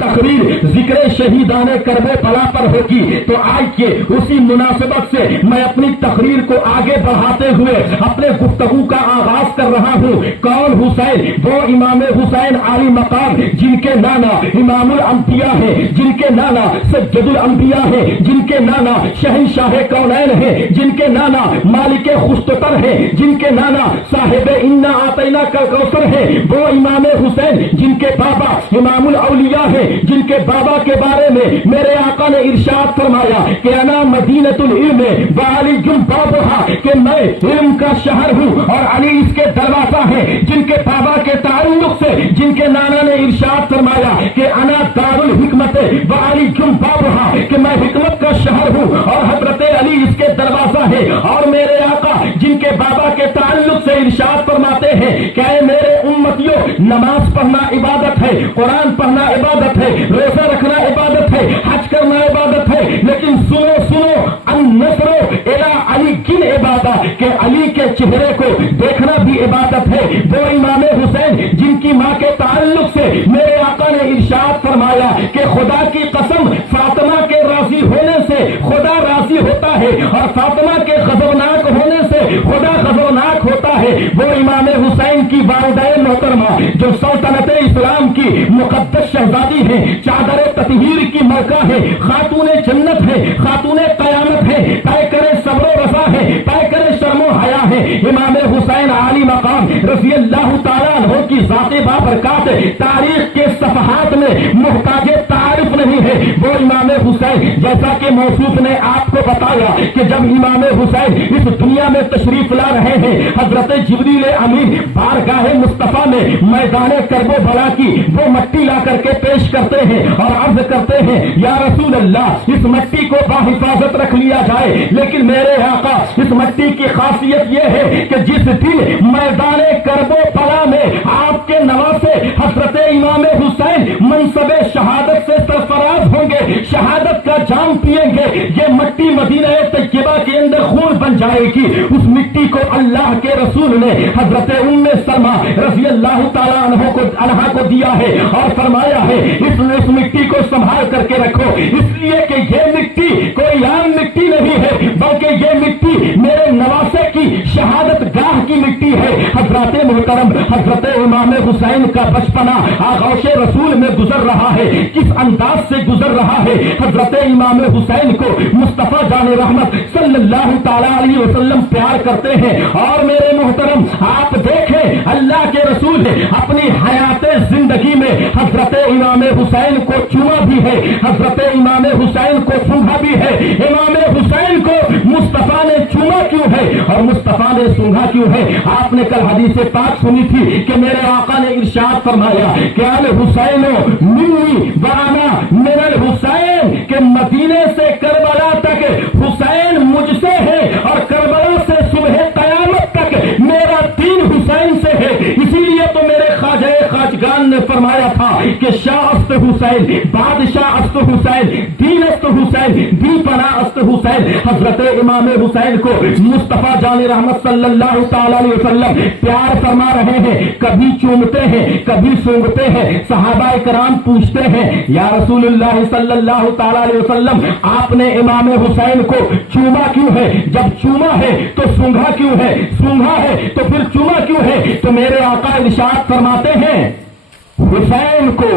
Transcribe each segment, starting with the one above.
تقریر ذکر شہیدان کربے بلا پر ہوگی، تو آئیے اسی مناسبت سے میں اپنی تقریر کو آگے بڑھاتے ہوئے اپنے گفتگو کا آغاز کر رہا ہوں۔ کون حسین؟ وہ امام حسین عالی مقام، جن کے نانا امام الانبیاء ہے، جن کے نانا سید الانبیاء ہے، جن کے نانا شہنشاہ کونین ہے، جن کے نانا مالک خشتتر ہے، جن کے نانا صاحب انا آتینا کا کوثر ہے۔ وہ امام حسین جن کے بابا امام الاولیاء ہے، جن کے بابا کے بارے میں میرے آقا نے ارشاد فرمایا کہ انا مدینۃ العلم وعلی بابھا، کہ میں علم کا شہر ہوں اور علی اس کے دروازہ ہے۔ جن کے بابا کے تعلق سے جن کے نانا نے ارشاد فرمایا کہ انا دار الحکمت وعلی بابھا، کہ میں حکمت کا شہر ہوں اور حضرت علی اس کے دروازہ ہے۔ اور میرے آقا جن کے بابا کے تعلق سے ارشاد فرماتے ہیں کہ اے میرے امتیوں، نماز پڑھنا عبادت ہے، قرآن پڑھنا عبادت ہے، روزہ رکھنا عبادت ہے، حج کرنا عبادت ہے، لیکن سنو سنو النظر الی علی کن عبادت، کہ علی کے چہرے کو دیکھنا بھی عبادت ہے۔ وہ امام حسین جن کی ماں کے تعلق سے میرے آقا نے ارشاد فرمایا کہ خدا کی قسم فاطمہ کے راضی ہونے سے خدا راضی ہوتا ہے اور فاطمہ کے غضبناک ہونے سے خدا غضبناک ہوتا ہے۔ وہ امام حسین کی والدہ محترمہ جو سلطنت اسلام کی مقدس شہزادی ہے، چادر تطہیر کی ملکہ ہے، خاتون جنت ہے، خاتون قیامت ہے، طے کرے صبر و رضا ہے، طے کرے شرم و حیا ہے۔ امام حسین عالی مقام رضی اللہ تعالیٰ عنہ کی ذات بابرکات تاریخ کے صفحات میں محتاج تعارف نہیں ہے۔ وہ امام حسین جیسا کہ موصوف نے آپ کو بتایا کہ جب امام حسین اس دنیا میں تشریف لا رہے ہیں، حضرت جبریل امین بارگاہ مصطفیٰ میں میدان کرب و بلا کی وہ مٹی لا کر کے پیش کرتے ہیں اور عرض کرتے ہیں یا رسول اللہ، اس مٹی کو باحفاظت رکھ لیا جائے، لیکن میرے آقا اس مٹی کی خاصیت یہ ہے کہ جس دن میدان کرب و بلا میں آپ کے نواسے حضرت امام حسین منصب شہادت سے سرفراز ہوں گے، شہادت کا جام پیئیں گے، یہ مٹی مدینہ طیبہ کے اندر خون بن جائے گی۔ اس مٹی کو اللہ کے رسول نے حضرت ام سلمہ رضی اللہ تعالیٰ عنہ کو دیا ہے اور فرمایا ہے اس مٹی کو سنبھال کر کے رکھو، اس لیے کہ یہ مٹی کوئی عام مٹی نہیں ہے، بلکہ یہ مٹی میرے نواسے کی شہادت گاہ کی مٹی ہے۔ حضرات محترم، حضرت امام حسین کا بچپنا آغوش رسول میں گزر رہا ہے، کس انداز سے گزر رہا ہے۔ حضرت امام حسین کو مصطفیٰ جان رحمت صلی اللہ تعالی علیہ وسلم پیار کرتے ہیں، اور میرے محترم آپ دیکھیں اللہ کے رسول نے اپنی حیات زندگی میں حضرت امام حسین کو چوما بھی ہے، حضرت امام حسین کو سونگھا بھی ہے۔ امام حسین کو مصطفیٰ نے چوما کیوں ہے اور مصطفیٰ نے سونگھا کیوں ہے؟ آپ نے کل حدیث پاک سنی تھی کہ میرے آقا نے ارشاد فرمایا کہ الحسین منی وانا من الحسین، کہ مدینے سے کربلا تک حسین مجھ سے ہے اور کربلا سے صبح قیامت تک میرا دین حسین سے ہے۔ اسی لیے تو میرے خواجہ خواجگان نے فرمایا تھا کہ شاہ است حسین، بادشاہ است حسین، دین است حسین، دی پناہ است حسین۔ حضرت امام حسین کو مصطفیٰ جان رحمت صلی اللہ تعالی علیہ وسلم پیار فرما رہے ہیں، کبھی چومتے ہیں، کبھی سونگتے ہیں۔ صحابہ کرام پوچھتے ہیں یا رسول اللہ صلی اللہ تعالی علیہ وسلم، آپ نے امام حسین کو چوما کیوں ہے؟ جب چوما ہے تو سونگھا کیوں ہے؟ سونگھا ہے تو پھر چوما کیوں ہے؟ تو میرے آقا ارشاد فرماتے ہیں حسین کو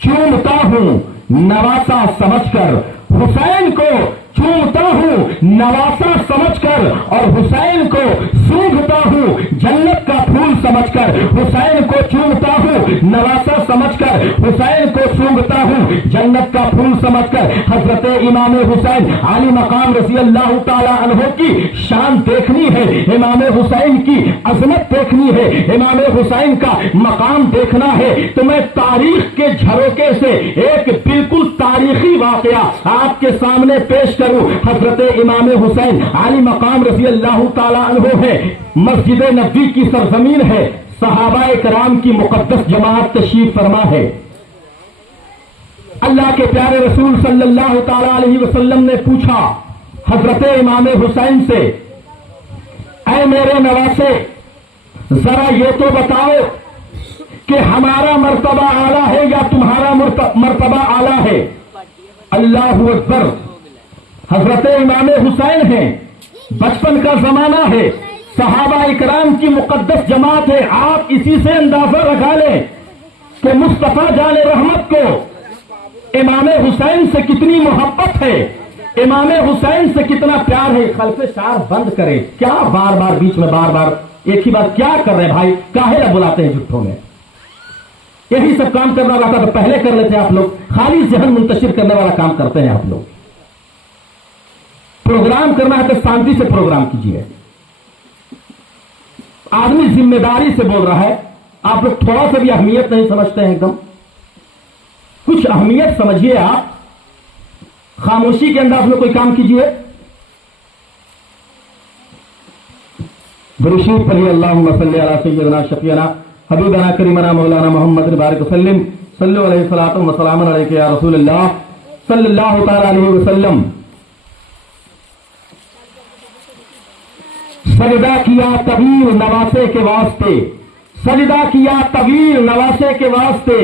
چومتا ہوں نواسا سمجھ کر، حسین کو چومتا ہوں نواسا سمجھ کر، اور حسین کو سونگھتا ہوں جنت کا پھول سمجھ کر۔ حسین کو چومتا ہوں نواسا سمجھ کر، حسین کو سونگھتا ہوں جنت کا پھول سمجھ کر۔ حضرت امام حسین عالی مقام رضی اللہ تعالی عنہ کی شان دیکھنی ہے، امام حسین کی عظمت دیکھنی ہے، امام حسین کا مقام دیکھنا ہے، تو میں تاریخ کے جھروکے سے ایک بالکل تاریخی واقعہ آپ کے سامنے پیش کروں۔ حضرت امام حسین عالی مقام رضی اللہ تعالی عنہ ہے، مسجد نبوی کی سرزمین ہے، صحابہ کرام کی مقدس جماعت تشریف فرما ہے۔ اللہ کے پیارے رسول صلی اللہ تعالی علیہ وسلم نے پوچھا حضرت امام حسین سے، اے میرے نواسے ذرا یہ تو بتاؤ کہ ہمارا مرتبہ اعلیٰ ہے یا تمہارا مرتبہ اعلیٰ ہے؟ اللہ اکبر. حضرت امام حسین ہیں، بچپن کا زمانہ ہے، صحابہ اکرام کی مقدس جماعت ہے. آپ اسی سے اندازہ لگا لیں کہ مصطفیٰ جان رحمت کو امام حسین سے کتنی محبت ہے، امام حسین سے کتنا پیار ہے. خلف شعر بند کرے. کیا بار بار بیچ میں بار بار ایک ہی بات کیا کر رہے ہیں بھائی؟ کاہے نہ بلاتے ہیں جھوٹوں میں؟ یہی سب کام کرنا رہتا تو پہلے کر لیتے آپ لوگ. خالی ذہن منتشر کرنے والا کام کرتے ہیں آپ لوگ. پروگرام کرنا ہے تو شانتی سے پروگرام کیجیے. آدمی ذمہ داری سے بول رہا ہے، آپ لوگ تھوڑا سا بھی اہمیت نہیں سمجھتے ہیں. ایک دم کچھ اہمیت سمجھیے. آپ خاموشی کے انداز میں کوئی کام کیجیے. درود پڑھیے. اللہم صلی علی سیدنا شفیعنا حبیبنا کریمنا مولانا محمد بارک وسلم. صلو علیہ الصلوۃ والسلام علیک یا رسول اللہ صلی اللہ تعالی علیہ وسلم. سجدہ کیا طویل نواسے کے واسطے، سجدہ کیا طویل نواسے کے واسطے.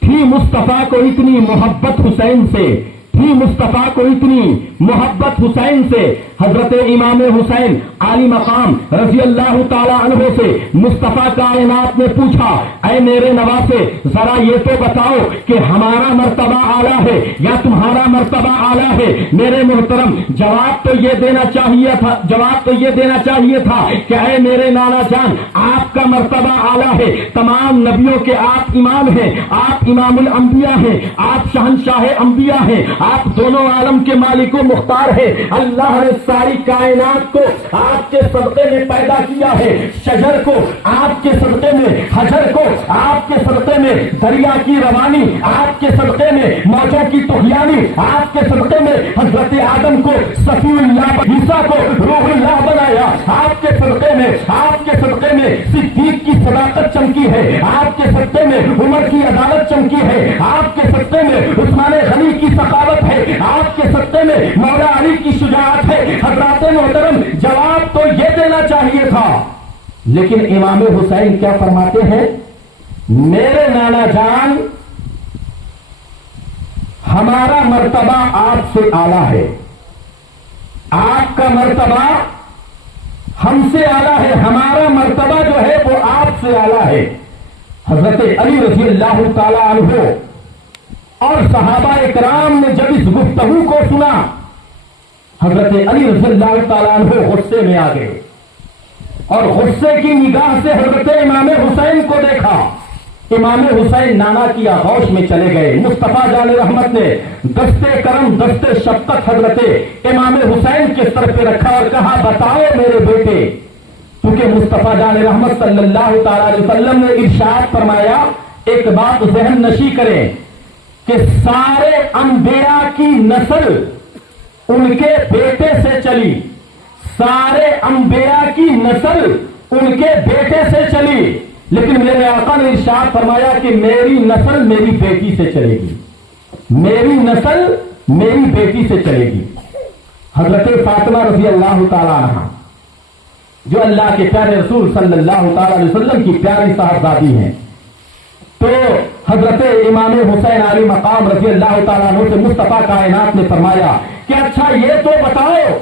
تھی مصطفیٰ کو اتنی محبت حسین سے، تھی مصطفیٰ کو اتنی محبت حسین سے. حضرت امام حسین عالی مقام رضی اللہ تعالی عنہ سے مصطفیٰ کائنات نے پوچھا، اے میرے نواسے ذرا یہ تو بتاؤ کہ ہمارا مرتبہ اعلیٰ ہے یا تمہارا مرتبہ اعلیٰ ہے؟ میرے محترم جواب تو یہ دینا چاہیے تھا کہ اے میرے نانا جان آپ کا مرتبہ اعلیٰ ہے. تمام نبیوں کے آپ امام ہیں، آپ امام الانبیاء ہیں، آپ شہنشاہ انبیاء ہیں، آپ دونوں عالم کے مالک و مختار ہیں. اللہ نے ساری کائنات کو آپ کے صدقے میں پیدا کیا ہے. شجر کو آپ کے صدقے میں، حجر کو آپ کے صدقے میں، دریا کی روانی آپ کے صدقے میں، موجوں کی طغیانی آپ کے صدقے میں، حضرت آدم کو صفی اللہ، عیسیٰ کو روح اللہ بنایا آپ کے صدقے میں. آپ کے صدقے میں صدیق کی صداقت چمکی ہے، آپ کے صدقے میں عمر کی عدالت چمکی ہے، آپ کے صدقے میں عثمان غنی کی سخاوت ہے، آپ کے صدقے میں مولا علی کی شجاعت ہے. حضرات محترم جواب تو یہ دینا چاہیے تھا، لیکن امام حسین کیا فرماتے ہیں؟ میرے نانا جان ہمارا مرتبہ آپ سے اعلیٰ ہے، آپ کا مرتبہ ہم سے اعلیٰ ہے، ہمارا مرتبہ جو ہے وہ آپ سے اعلیٰ ہے. حضرت علی رضی اللہ تعالی عنہ اور صحابہ اکرام نے جب اس گفتگو کو سنا، حضرت علی رضی اللہ تعالیٰ عنہ غصے میں آ گئے اور غصے کی نگاہ سے حضرت امام حسین کو دیکھا. امام حسین نانا کی آغوش میں چلے گئے. مصطفیٰ جان رحمت نے دستے کرم دستے شفقت حضرت امام حسین کے سر پہ رکھا اور کہا، بتاؤ میرے بیٹے. کیونکہ مصطفیٰ جان رحمت صلی اللہ تعالی علیہ وسلم نے ارشاد فرمایا، ایک بات ذہن نشی کریں کہ سارے انبیاء کی نسل ان کے بیٹے سے چلی، سارے انبیاء کی نسل ان کے بیٹے سے چلی، لیکن میرے آقا نے ارشاد فرمایا کہ میری نسل میری بیٹی سے چلے گی، میری نسل میری بیٹی سے چلے گی. حضرت فاطمہ رضی اللہ تعالی عنہ جو اللہ کے پیارے رسول صلی اللہ تعالی علیہ وسلم کی پیاری صاحبزادی ہیں، تو حضرت امام حسین علی مقام رضی اللہ تعالیٰ عنہ سے مصطفیٰ کائنات نے فرمایا کہ اچھا یہ تو بتاؤ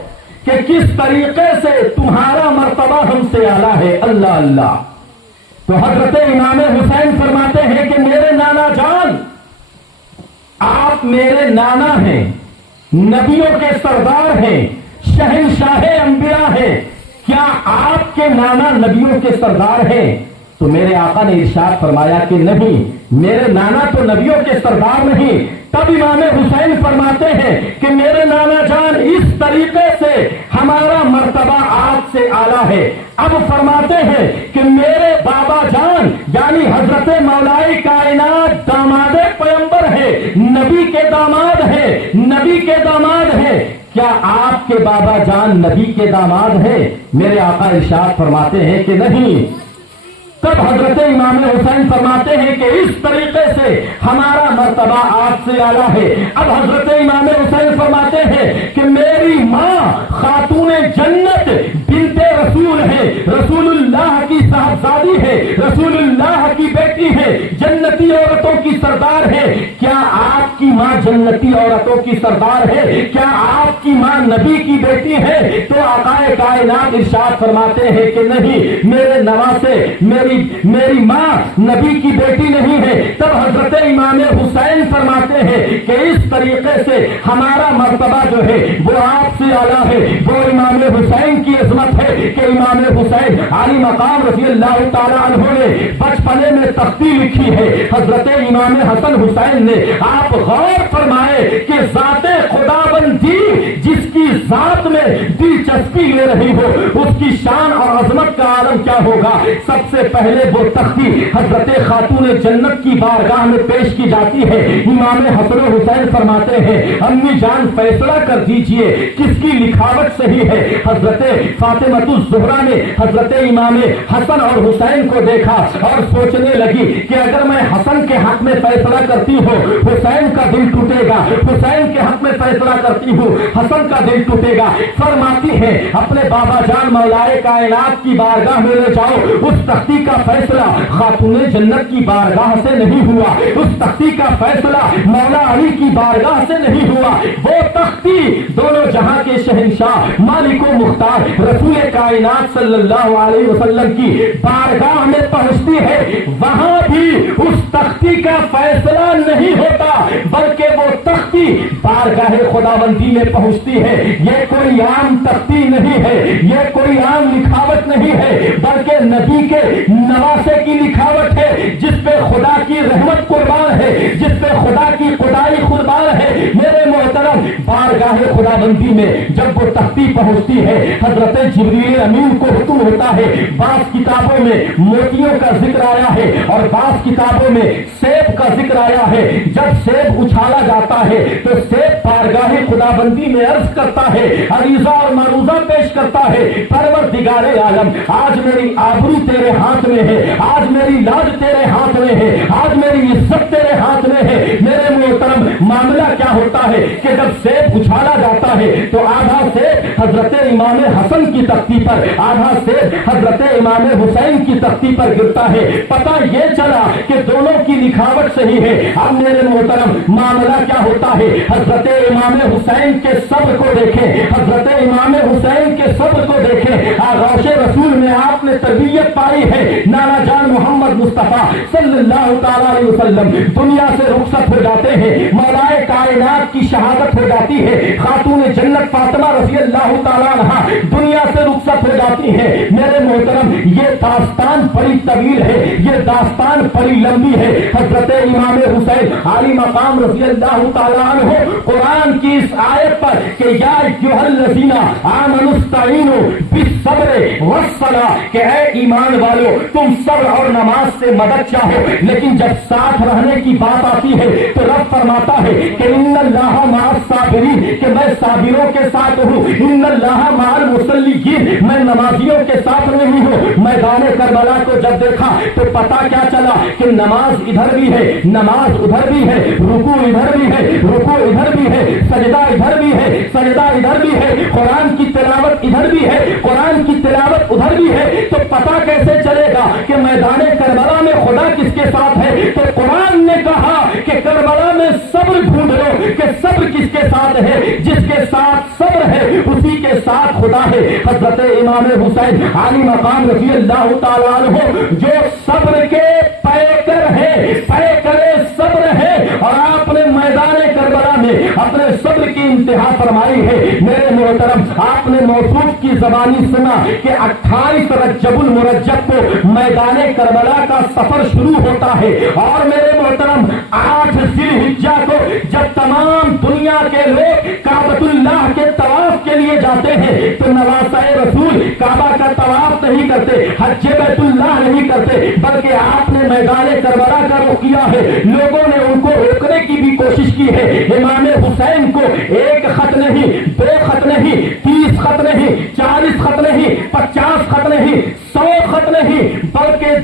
کہ کس طریقے سے تمہارا مرتبہ ہم سے اعلیٰ ہے. اللہ اللہ. تو حضرت امام حسین فرماتے ہیں کہ میرے نانا جان آپ میرے نانا ہیں، نبیوں کے سردار ہیں، شہنشاہ انبیاء ہیں. کیا آپ کے نانا نبیوں کے سردار ہیں؟ تو میرے آقا نے ارشاد فرمایا کہ نہیں، میرے نانا تو نبیوں کے سردار نہیں. تب امام حسین فرماتے ہیں کہ میرے نانا جان اس طریقے سے ہمارا مرتبہ آپ سے اعلیٰ ہے. اب فرماتے ہیں کہ میرے بابا جان یعنی حضرت مولائی کائنات داماد پیغمبر ہے، نبی کے داماد ہے، نبی کے داماد ہے. کیا آپ کے بابا جان نبی کے داماد ہیں؟ میرے آقا ارشاد فرماتے ہیں کہ نہیں. تب حضرت امام حسین فرماتے ہیں کہ اس طریقے سے ہمارا مرتبہ آپ سے اعلیٰ ہے۔ اب حضرت امام حسین فرماتے ہیں کہ میری ماں خاتون جنت بنت رسول ہے، رسول اللہ کی صاحبزادی ہے، رسول اللہ کی بیٹی ہے، جنتی عورتوں کی سردار ہے۔ کیا آپ کی ماں جنتی عورتوں کی سردار ہے؟ کیا آپ کی ماں نبی کی بیٹی ہے؟ تو آقا کائنات ارشاد فرماتے ہیں کہ نہیں، میرے نواسے میری ماں نبی کی بیٹی نہیں ہے۔ تب حضرت امام حسین فرماتے ہیں کہ اس طریقے سے ہمارا مرتبہ جو ہے وہ آپ سے اعلیٰ ہے۔ وہ امام حسین کی عظمت ہے کہ امام حسین علی مقام رضی اللہ تعالیٰ عنہ نے بچپنے میں تختی لکھی ہے حضرت امام حسن حسین نے۔ آپ غور فرمائے کہ ذات خدا بندی جس کی ذات میں دلچسپی لے رہی ہو اس کی شان اور عظمت کا عالم کیا ہوگا۔ سب سے پہلے وہ تختی حضرت خاتون جنت کی بارگاہ میں پیش کی جاتی ہے۔ امام حسن حسین فرماتے ہیں امی جان فیصلہ کر دیجئے کس کی لکھاوٹ صحیح ہے۔ حضرت فاطمہ الزہرا نے حضرت امام حسن اور حسین کو دیکھا اور سوچنے لگی کہ اگر میں حسن کے حق میں فیصلہ کرتی ہوں حسین کا دل ٹوٹے گا، حسین کے حق میں فیصلہ کرتی ہوں حسن کا دل ٹوٹے گا۔ فرماتی ہے اپنے بابا جان مولائے کائنات کی بارگاہ میں لے جاؤ، اس تختی کا فیصلہ خاتون جنت کی بارگاہ سے نہیں ہوا، اس تختی کا فیصلہ مولا علی کی بارگاہ سے نہیں ہوا۔ وہ تختی دونوں جہاں کے شہنشاہ مالک و مختار رسول کائنات صلی اللہ علیہ وسلم کی بارگاہ میں پہنچتی ہے، وہاں بھی اس تختی کا فیصلہ نہیں ہوتا بلکہ وہ تختی بارگاہ خداوندی میں پہنچتی ہے۔ یہ کوئی عام تختی نہیں ہے، یہ کوئی عام لکھاوٹ نہیں ہے بلکہ نبی کے نواسے کی لکھاوٹ ہے جس پہ خدا کی رحمت قربان ہے، جس پہ خدا کی خدائی قربان ہے۔ میرے محترم بارگاہ خداوندی میں جب وہ تختی پہنچتی ہے حضرت جبریل امین کو حکم ہوتا ہے، بعض کتابوں میں موتیوں کا ذکر آیا ہے اور بعض کتابوں میں سیب کا ذکر آیا ہے۔ جب سیب اچھالا جاتا ہے تو سیب بارگاہ خداوندی میں عرض کرتا ہے، عریضہ اور معروضہ پیش کرتا ہے، پروردگار عالم آج میری آبرو تیرے ہاتھ میں ہے، آج میری لاج تیرے ہاتھ میں ہے، آج میری عزت تیرے ہاتھ میں ہے۔ میرے محترم معاملہ کیا ہوتا ہے کہ جب سیب اچھالا جاتا ہے تو آدھا سیب حضرت امام حسن کی تختی پر، آدھا سیب حضرت امام حسین کی تختی پر گرتا ہے۔ پتہ یہ چلا کہ دونوں کی لکھاوٹ صحیح ہے۔ اب میرے محترم معاملہ کیا ہوتا ہے، حضرت امام حسین کے صبر کو دیکھیں، حضرت امام حسین کے صبر کو دیکھیں۔ آغوش رسول میں آپ نے تربیت پائی ہے، نانا جان محمد مصطفیٰ صلی اللہ تعالی علیہ وسلم دنیا سے رخصت ہو جاتے ہیں، مولائے کائنات کی شہادت ہو جاتی ہے، خاتون جنت فاطمہ رضی اللہ تعالیٰ عنہا دنیا سے رخصت ہو جاتی ہے۔ میرے محترم یہ داستان بڑی طویل ہے، یہ داستان بڑی لمبی ہے۔ حضرت امام حسین علی مقام رضی اللہ تعالیٰ عنہ قرآن کی اس آیت پر کہ یا ایھا الذین آمنوا استعینوا بالصبر والصلاۃ، کہ اے ایمان والو تم صبر اور نماز سے مدد چاہو، لیکن جب ساتھ رہنے کی بات آتی ہے تو رب فرماتا ہے کہ ان اللہ مع الصابرین، کہ میں صابروں کے ساتھ ہوں، ان اللہ مع المصلیین، میں نمازیوں کے ساتھ نہیں ہوں۔ میدان کربلا کو جب دیکھا تو پتا کیا چلا کہ نماز ادھر بھی ہے، نماز ادھر بھی ہے، رکوع ادھر بھی ہے، رکوع ادھر بھی ہے، سجدہ ادھر بھی ہے، سجدہ ادھر بھی ہے، قرآن کی تلاوت ادھر بھی ہے، قرآن کی تلاوت ادھر بھی ہے۔ تو پتا کیسے چلے گا کہ میدان کربلا میں خدا کس کے ساتھ ہے؟ تو قرآن نے کہا کہ کربلا میں صبر ڈھونڈ لو کہ صبر کس کے ساتھ ہے، جس کے ساتھ صبر ہے اسی کے ساتھ خدا ہے۔ حضرت امام حسین علی مقام رضی اللہ تعالیٰ عنہ جو صبر کے پیکر ہے، پیکر صبر ہے، اور آپ نے میدان کربلا میں اپنے صبر کی انتہا فرمائی ہے۔ میرے محترم آپ نے موصوف کی زبانی سنا کہ 28 رجب المرجب کو میدان کربلا کا سفر شروع ہوتا ہے، اور میرے محترم 8 ذی الحجہ کو جب تمام دنیا کے لوگ کعبۃ اللہ کے طواف کے لیے جاتے ہیں تو نواسۂ رسول کعبہ کا طواف نہیں کرتے، حج بیت اللہ نہیں کرتے، بلکہ آپ نے میدان کربلا کا رخ کیا ہے۔ لوگوں نے ان کو روکنے کی بھی کوشش کی ہے۔ امام حسین کو 1 خط نہیں، 2 خط نہیں، 30 خط نہیں، 40 خط نہیں، 50 خط نہیں، 100 خط نہیں، بلکہ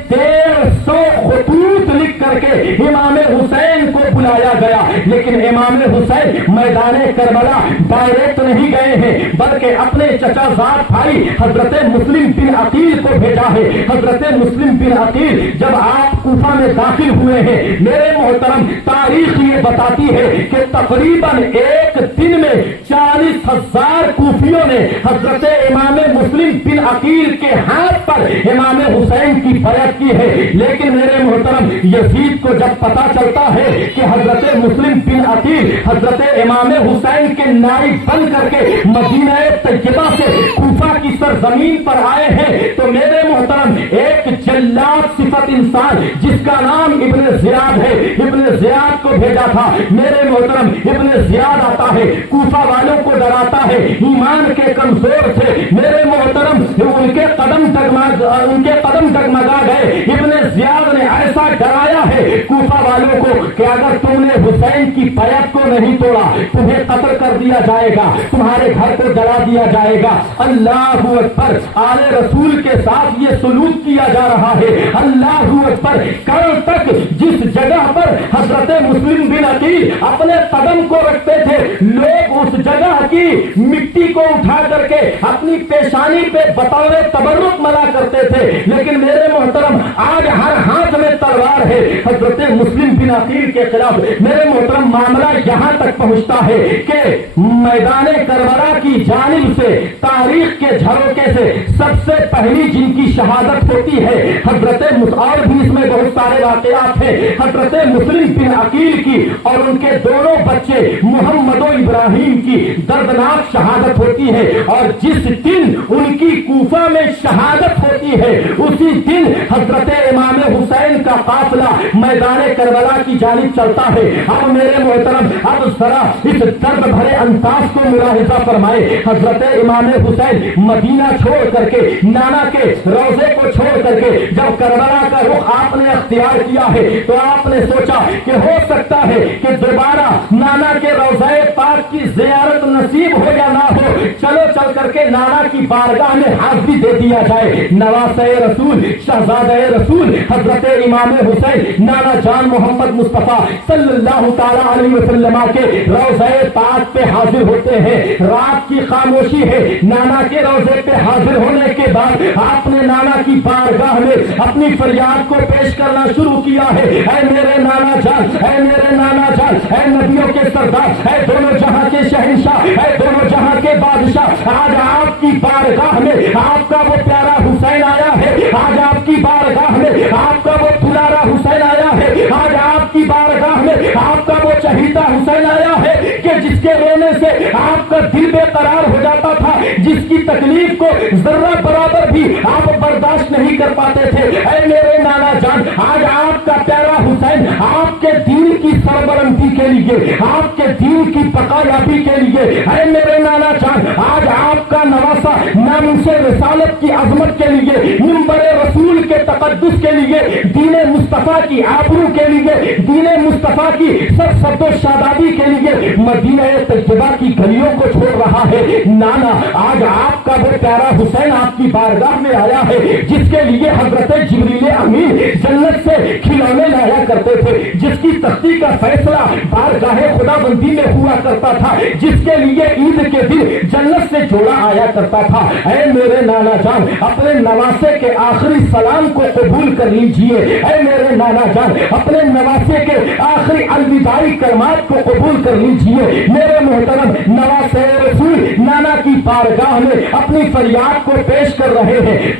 لیکن امام حسین میدان کربلا ڈائریکٹ نہیں گئے ہیں، بلکہ اپنے چچا زاد بھائی حضرت مسلم بن عقیل کو بھیجا ہے۔ حضرت مسلم بن عقیل جب آپ کوفہ میں داخل ہوئے ہیں، میرے محترم تاریخ یہ بتاتی ہے کہ تقریباً ایک دن میں 40,000 کوفیوں نے حضرت امام مسلم بن عقیل کے ہاتھ پر امام حسین کی بیعت کی ہے۔ لیکن میرے محترم یزید کو جب پتا چلتا ہے کہ حضرت مسلم بن عقیل حضرت امام حسین کے نائب بن کر کے مدینہ طیبہ سے کوفہ کی سرزمین پر آئے ہیں، تو میرے محترم ایک جلاد صفت انسان جس کا نام ابن زیاد ہے، ابن زیاد کو بھیجا تھا۔ میرے محترم ابن زیاد آتا ہے، کوفہ والوں کو ڈراتا ہے، ایمان کے کمزور تھے میرے محترم، ان کے قدم ڈگمگا گئے۔ ابن زیاد نے ایسا ڈرایا ہے کوفہ والوں کو کہ اگر تم نے حسین کی بیعت کو نہیں توڑا تمہیں قتل کر دیا جائے گا، تمہارے گھر کو جلا دیا جائے گا۔ اللہ اکبر، آل رسول کے ساتھ یہ سلوک کیا جا رہا ہے۔ اللہ اکبر، کل تک جس جگہ پر حضرت مسلم بن عقیل اپنے قدم کو رکھتے تھے، لوگ اس جگہ کی مٹی کو اٹھا کر کے اپنی پیشانی پہ بطور تبرک ملا کرتے تھے، لیکن میرے محترم آج ہر ہاتھ میں تلوار ہے حضرت مسلم بن عقیل کے خلاف۔ میرے محترم معاملہ یہاں تک پہنچتا ہے کہ میدان کربلا کی جانب سے تاریخ کے جھروکے سے سب سے پہلی جن کی شہادت ہوتی ہے حضرت اور بھی اس میں بہت سارے واقعات ہیں، حضرت مسلم بن عقیل کی اور ان کے دونوں بچے محمد و ابراہیم کی دردناک شہادت ہوتی ہے۔ اور جس دن ان کی کوفہ میں شہادت ہوتی ہے اسی دن حضرت امام حسین کا قافلہ میدان کربلا کی جانب چلتا ہے۔ اب میرے محترم اب ذرا اس درد بھرے انداز کو ملاحظہ فرمائے۔ حضرت امام حسین مدینہ چھوڑ کر کے، نانا کے روضے کو چھوڑ کر کے جب کربلا کا رخ آپ نے اختیار کیا ہے تو آپ نے سوچا کہ ہو سکتا ہے کہ دوبارہ نانا کے روضہ پاک کی زیارت نصیب ہو یا نہ ہو، چلو چل کر کے نانا کی بارگاہ میں حاضری دے دیا جائے۔ نواسہ رسول، شہزادہ رسول حضرت امام حسین نانا جان محمد مصطفیٰ صلی اللہ تعالی علیہ وسلم کے روضہ پاک پہ حاضر ہوتے ہیں۔ رات کی خاموشی ہے، نانا کے روضے پہ حاضر ہونے کے بعد آپ نے نانا کی بارگاہ میں اپنی فریاد کو پیش کرنا شروع کیا ہے۔ اے میرے نانا جان، اے میرے نانا جان، اے نبیوں کے سردار، اے دونوں جہاں کے شہنشاہ، اے دونوں جہاں کے بادشاہ، آج آپ کی بارگاہ میں آپ کا وہ پیارا حسین آیا ہے، آج آپ کی بارگاہ میں آپ کا وہ دلارا حسین آیا ہے، آج آپ کی بارگاہ میں آپ کا وہ چہیتا حسین آیا ہے کہ جس کے رونے سے آپ کا دل بے قرار ہو جاتا تھا، جس کی تکلیف کو ذرہ برابر بھی آپ برداشت نہیں کر پاتے تھے۔ اے میرے نانا جان، آج آپ کا پیارا حسین آپ کے دین کی سربلندی کے لیے، آپ کے دین کی بقایابی کے لیے، اے میرے نانا جان آج آپ کا نواسا ناموس رسالت کی عظمت کے لیے، منبر رسول کے تقدس کے لیے، دین مصطفیٰ کی آبرو کے لیے، دین مصطفیٰ کی سب و شادابی کے لیے مدینہ طیبہ کی گلیوں کو چھوڑ رہا ہے۔ نانا، آج آپ کا وہ پیارا حسین آپ کی بارگاہ میں آیا ہے جس کے لیے حضرت جبریل امین جنت سے کھلونے لایا کرتے تھے، جس کی تختی کا فیصلہ بارگاہ خدا بندی میں ہوا کرتا تھا، جس کے لیے عید کے دن جنت سے جوڑا آیا کرتا تھا۔ اے میرے نانا جان، اپنے نواسے کے آخری سلام کو قبول کر لیجئے۔ اے میرے نانا جان، اپنے نواسے کے آخری الوداعی کلمات کو قبول کر لیجئے۔ میرے محترم نواسے رسول نانا کی بارگاہ میں اپنی فریاد کو پیش کر رہے ہیں،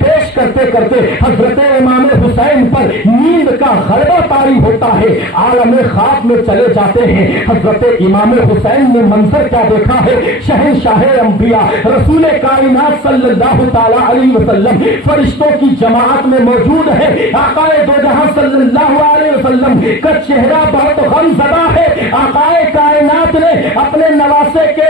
پیش کرتے کرتے حضرت امام حسین پر نیند کا غلبہ طاری ہوتا ہے، عالم خواب میں چلے جاتے ہیں۔ حضرت امام حسین نے منظر کیا دیکھا ہے؟ شہنشاہ انبیاء رسول کائنات صلی اللہ تعالی علیہ وسلم فرشتوں کی جماعت میں موجود ہے۔ آقا دو جہاں صلی اللہ علیہ وسلم کا چہرہ بہت غم زدہ ہے۔ آقا کائنات نے اپنے نواسے کے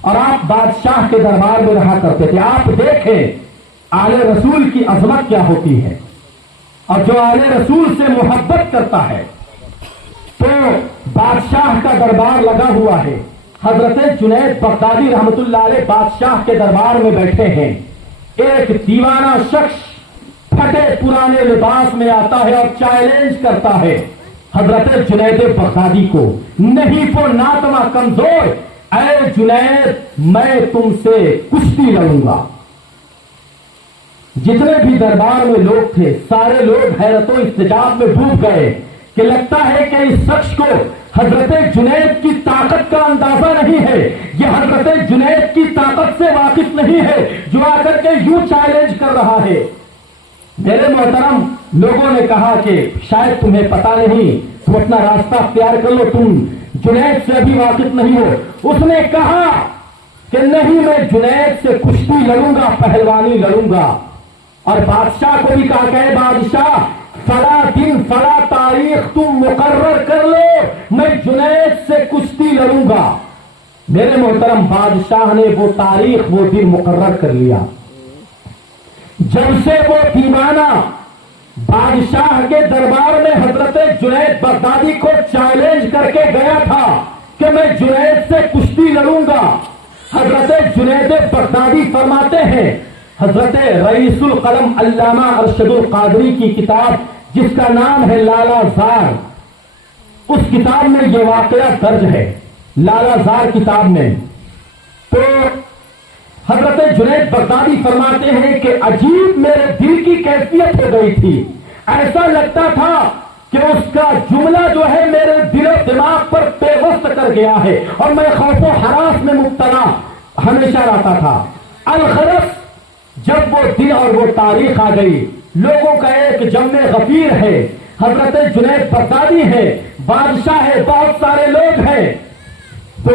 اور آپ بادشاہ کے دربار میں رہا کرتے تھے. آپ دیکھیں آل رسول کی عظمت کیا ہوتی ہے، اور جو آل رسول سے محبت کرتا ہے تو بادشاہ کا دربار لگا ہوا ہے. حضرت جنید بغدادی رحمت اللہ علیہ بادشاہ کے دربار میں بیٹھے ہیں. ایک دیوانہ شخص پھٹے پرانے لباس میں آتا ہے اور چیلنج کرتا ہے حضرت جنید بغدادی کو. نہیں تو ناتما کمزور، اے جنید میں تم سے کشتی لڑوں گا. جتنے بھی دربار میں لوگ تھے سارے لوگ حیرت و استعجاب میں ڈوب گئے کہ لگتا ہے کہ اس شخص کو حضرت جنید کی طاقت کا اندازہ نہیں ہے، یہ حضرت جنید کی طاقت سے واقف نہیں ہے جو آ کر کے یوں چیلنج کر رہا ہے. میرے محترم لوگوں نے کہا کہ شاید تمہیں پتا نہیں، تم اپنا راستہ اختیار کر لو، تم جنید سے ابھی واقف نہیں ہو. اس نے کہا کہ نہیں، میں جنید سے کشتی لڑوں گا، پہلوانی لڑوں گا. اور بادشاہ کو بھی کہا کہ بادشاہ فلاں دن فلاں تاریخ تم مقرر کر لو، میں جنید سے کشتی لڑوں گا. میرے محترم بادشاہ نے وہ تاریخ وہ دن مقرر کر لیا. جب سے وہ دیوانہ بادشاہ کے دربار میں حضرت جنید بغدادی کو چیلنج کر کے گیا تھا کہ میں جنید سے کشتی لڑوں گا، حضرت جنید بغدادی فرماتے ہیں، حضرت رئیس القلم علامہ ارشد القادری کی کتاب جس کا نام ہے لالا زار، اس کتاب میں یہ واقعہ درج ہے. لالا زار کتاب میں تو حضرت جنید بغدادی فرماتے ہیں کہ عجیب میرے دل کی کیفیت ہو گئی تھی. ایسا لگتا تھا کہ اس کا جملہ جو ہے میرے دل و دماغ پر پیوست کر گیا ہے اور میں خوف و ہراس میں مبتلا ہمیشہ رہتا تھا. الغرض جب وہ دن اور وہ تاریخ آ گئی، لوگوں کا ایک جمع غفیر ہے، حضرت جنید بغدادی ہے، بادشاہ ہے، بہت سارے لوگ ہیں. تو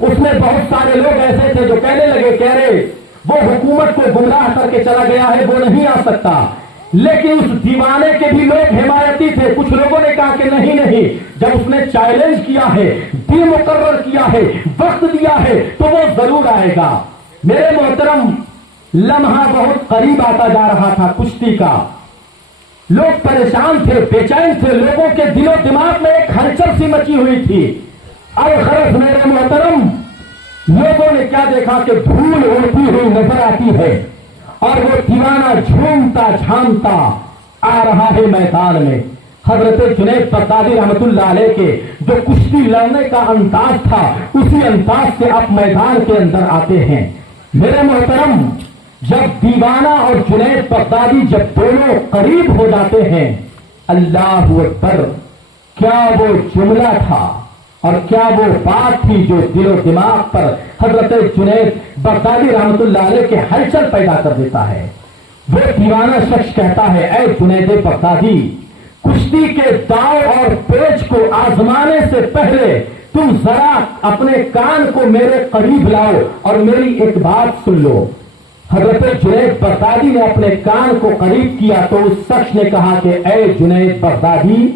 اس میں بہت سارے لوگ ایسے تھے جو کہنے لگے کہہ رہے وہ حکومت کو گمراہ کر کے چلا گیا ہے، وہ نہیں آ سکتا. لیکن اس دیوانے کے بھی لوگ حمایتی تھے. کچھ لوگوں نے کہا کہ نہیں، جب اس نے چیلنج کیا ہے، دن مقرر کیا ہے، وقت دیا ہے تو وہ ضرور آئے گا. میرے محترم لمحہ بہت قریب آتا جا رہا تھا کشتی کا. لوگ پریشان تھے، بے چین تھے، لوگوں کے دل و دماغ میں ایک ہلچل سی مچی ہوئی تھی. الغرض میرے محترم لوگوں نے کیا دیکھا کہ دھول اڑتی ہوئی نظر آتی ہے اور وہ دیوانہ جھومتا جھامتا آ رہا ہے میدان میں. حضرت جنید بغدادی رحمت اللہ علیہ کے جو کشتی لڑنے کا انداز تھا اسی انداز سے اب میدان کے اندر آتے ہیں. میرے محترم جب دیوانہ اور جنید بغدادی جب دونوں قریب ہو جاتے ہیں، اللہ اکبر، کیا وہ جملہ تھا اور کیا وہ بات تھی جو دل و دماغ پر حضرت جنید بغدادی رحمت اللہ علیہ کے ہلچل پیدا کر دیتا ہے. وہ دیوانہ شخص کہتا ہے، اے جنید بغدادی، کشتی کے داؤ اور پیچ کو آزمانے سے پہلے تم ذرا اپنے کان کو میرے قریب لاؤ اور میری ایک بات سن لو. حضرت جنید بغدادی نے اپنے کان کو قریب کیا تو اس شخص نے کہا کہ اے جنید بغدادی،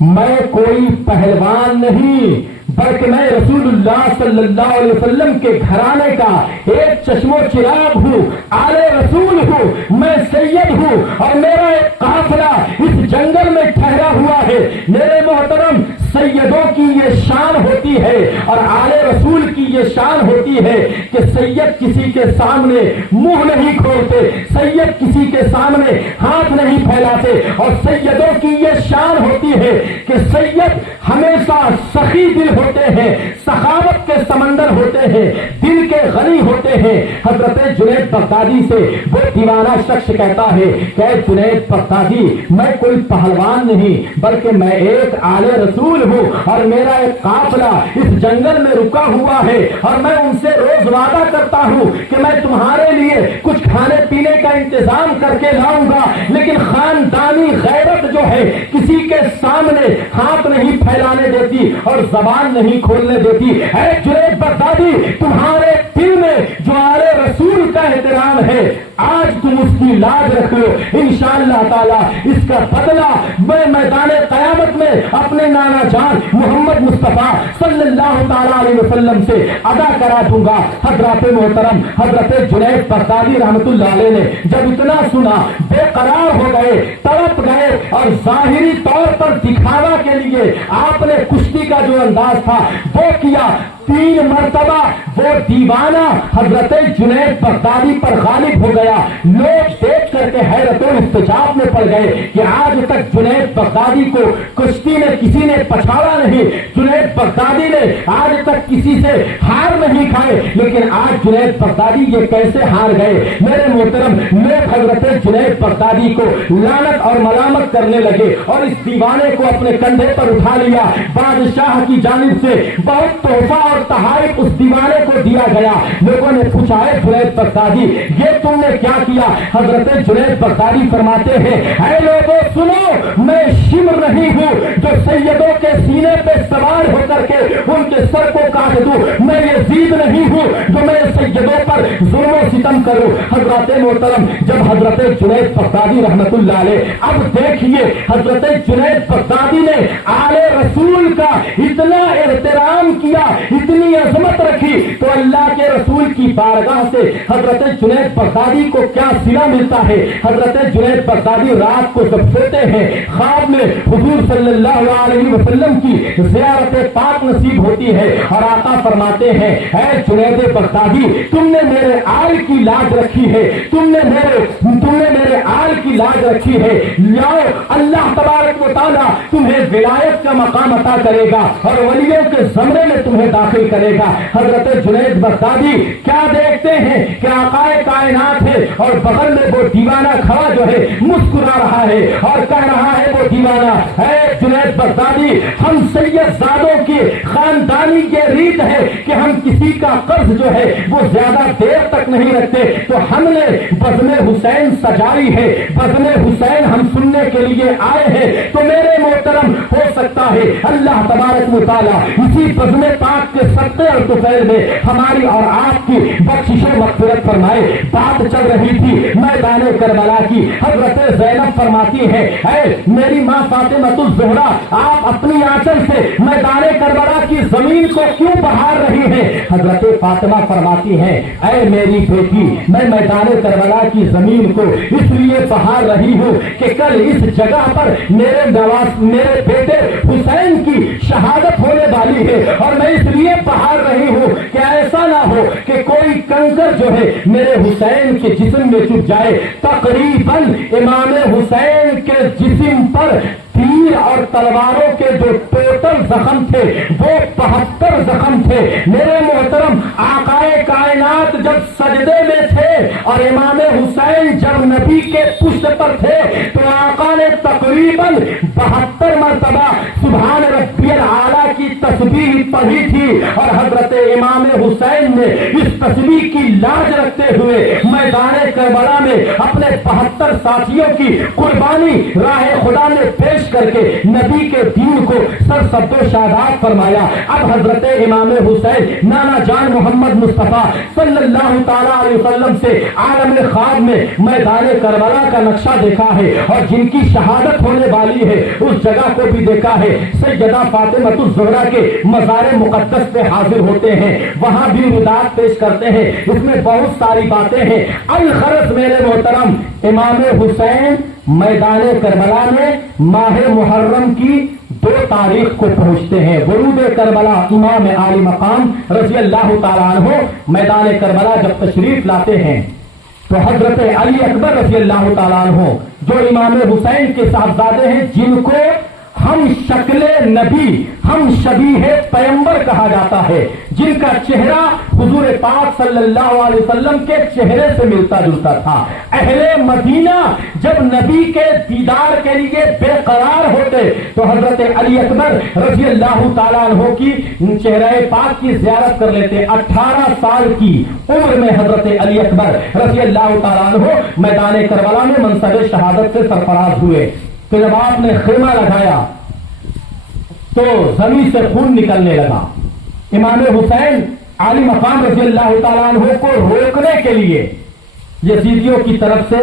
میں کوئی پہلوان نہیں بلکہ میں رسول اللہ صلی اللہ علیہ وسلم کے گھرانے کا ایک چشم و چراغ ہوں، آل رسول ہوں، میں سید ہوں اور میرا ایک قافلہ اس جنگل میں ٹھہرا ہوا ہے. میرے محترم سیدوں کی یہ شان ہوتی ہے اور آل رسول کی یہ شان ہوتی ہے کہ سید کسی کے سامنے منہ نہیں کھولتے، سید کسی کے سامنے ہاتھ نہیں پھیلاتے، اور سیدوں کی یہ شان ہوتی ہے کہ سید ہمیشہ سخی دل ہوتے ہیں، سخاوت کے سمندر ہوتے ہیں، دل کے غنی ہوتے ہیں. حضرت جنید بغدادی سے وہ دیوانہ شخص کہتا ہے کہ جنید بغدادی، میں کوئی پہلوان نہیں بلکہ میں ایک آل رسول ہوں اور میرا ایک قافلہ اس جنگل میں رکا ہوا ہے اور میں ان سے روز وعدہ کرتا ہوں کہ میں تمہارے لیے کچھ کھانے پینے کا انتظام کر کے لاؤں گا، لیکن خاندانی غیرت جو ہے کسی کے سامنے ہاتھ نہیں پھیلانے دیتی اور زبان نہیں کھولنے دیتی. اے جنید بغدادی، تمہارے دل میں جو آل رسول کا احترام ہے آج تم اس کی لاج رکھ لو، انشاءاللہ تعالی اس کا بدلہ میں میدان قیامت میں اپنے نانا جان محمد مصطفیٰ صلی اللہ تعالی علیہ وسلم سے ادا کرا دوں گا۔ حضرات محترم حضرت جنید بغدادی رحمت اللہ علیہ نے جب اتنا سنا بے قرار ہو گئے، تڑپ گئے، اور ظاہری طور پر دکھاوا کے لیے آپ نے کشتی کا جو انداز تھا وہ کیا۔ 3 مرتبہ وہ دیوانہ حضرت جنید بغدادی پر غالب ہو گیا۔ لوگ دیکھ کر کے حیرت و استعجاب میں پڑ گئے کہ آج تک جنید بغدادی کو کشتی میں کسی نے پچھاڑا نہیں، جنید بغدادی نے آج تک کسی سے ہار نہیں کھائے، لیکن آج جنید بغدادی یہ کیسے ہار گئے؟ میرے محترم لوگ حضرت جنید بغدادی کو لعنت اور ملامت کرنے لگے اور اس دیوانے کو اپنے کندھے پر اٹھا لیا۔ بادشاہ کی جانب سے بہت تحفہ اور تحائف اس دیوانے کو دیا گیا۔ لوگوں نے پوچھا ہے جنید بغدادی یہ تم نے کیا کیا؟ حضرت جنید بغدادی فرماتے ہیں اے لوگوں سنو، میں شمر نہیں ہوں جو سیدوں کے سینے پہ سوار ہو کر کے ان کے سر کو کاٹ دوں، میں یزید نہیں ہوں جو میں سیدوں پر ظلم و ستم کروں۔ حضرات محترم جب حضرت جنید بغدادی رحمت اللہ علیہ، اب دیکھیے حضرت جنید بغدادی نے آل رسول کا اتنا احترام کیا، اتنی عظمت رکھی، تو اللہ کے رسول کی بارگاہ سے حضرت جنید بغدادی کو کیا صلہ ملتا ہے؟ حضرت جنید بغدادی رات کو جب سوتے ہیں خواب میں حضور صلی اللہ علیہ وسلم کی زیارت پاک نصیب ہوتی ہے اور آقا فرماتے ہیں اے جنید بغدادی تم نے میرے آل کی لاج رکھی ہے، تم نے میرے آل کی لاج رکھی ہے، لاؤ اللہ تبارک و تعالیٰ تمہیں ولایت کا مقام عطا کرے گا اور ولیوں کے زمرے میں تمہیں داخل کرے گا۔ حضرت جنید بغدادی کیا دیکھتے ہیں کہ آقائے کائنات ہے اور بغل میں وہ دیوانہ کھڑا جو ہے مسکرا رہا ہے اور کہہ رہا ہے وہ دیوانہ اے جنید بغدادی ہم سید زادوں کی خاندانی یہ ریت ہے کہ ہم کسی کا قرض جو ہے وہ زیادہ دیر تک نہیں رکھتے، تو ہم نے بزم حسین سجائی ہے، بزم حسین ہم سننے کے لیے آئے ہیں، تو میرے محترم ہو سکتا ہے اللہ تبارک و تعالیٰ اسی بزم پاک کے صدقے اور طفیل میں ہماری اور آپ کی بخشش و مغفرت فرمائے۔ بات چل رہی تھی میدان کربلا کی، حضرت زینب فرماتی ہے اے میری ماں فاطمہ الزہرا آپ اپنی آنچل سے میدان کربلا کی زمین کو کیوں بہار رہی ہیں؟ حضرت فاطمہ فرماتی ہیں اے میری بیٹی میں میدان کربلا کی زمین کو اس لیے بہار رہی ہوں کہ کل اس جگہ پر میرے بیٹے حسین کی شہادت ہونے والی ہے، اور میں اس لیے بہار رہی ہوں کہ ایسا نہ ہو کہ کوئی کنکر جو ہے میرے حسین کے جسم میں چپ جائے۔ تقریباً امام حسین کے جسم پر تیر اور تلواروں کے جو ٹوٹل زخم تھے وہ 72 زخم تھے۔ میرے محترم آقائے کائنات جب سجدے میں تھے اور امام حسین جب نبی کے پشت پر تھے تو آقا نے تقریباً 72 مرتبہ سبحان ربی الاعلیٰ کی تسبیح پڑھی تھی، اور حضرت امام حسین نے اس تسبیح کی لاج رکھتے ہوئے میدان کربلا میں اپنے 72 ساتھیوں کی قربانی راہ خدا میں پیش کر کے نبی کے دین کو سر سبز و شاداب فرمایا۔ اب حضرت امام حسین نانا جان محمد مصطفیٰ صلی اللہ تعالی علیہ وسلم سے عالم خواب میں میدان کربلا کا نقشہ دیکھا ہے اور جن کی شہادت ہونے والی ہے اس جگہ کو بھی دیکھا ہے۔ سیدہ فاطمہ الزہرا کے مزار مقدس پہ حاضر ہوتے ہیں، وہاں بھی رداعت پیش کرتے ہیں، اس میں بہت ساری باتیں ہیں۔ الغرض میرے محترم امام حسین میدان کربلا میں ماہ محرم کی 2 تاریخ کو پہنچتے ہیں۔ ورود کربلا امام عالی مقام رضی اللہ تعالیٰ عنہ میدان کربلا جب تشریف لاتے ہیں تو حضرت علی اکبر رضی اللہ تعالیٰ عنہ جو امام حسین کے صاحبزادے ہیں، جن کو ہم شکل نبی ہم شبیہ پیغمبر کہا جاتا ہے، جن کا چہرہ حضور پاک صلی اللہ علیہ وسلم کے چہرے سے ملتا جلتا تھا، اہل مدینہ جب نبی کے دیدار کے لیے بے قرار ہوتے تو حضرت علی اکبر رضی اللہ تعالیٰ عنہ کی چہرہ پاک کی زیارت کر لیتے۔ 18 سال کی عمر میں حضرت علی اکبر رضی اللہ تعالیٰ عنہ میدان کربلا میں منصب شہادت سے سرفراز ہوئے۔ تو جب آپ نے خیمہ لگایا تو زمین سے خون نکلنے لگا۔ امام حسین عالی مقام رضی اللہ تعالیٰ عنہ کو روکنے کے لیے یزیدیوں کی طرف سے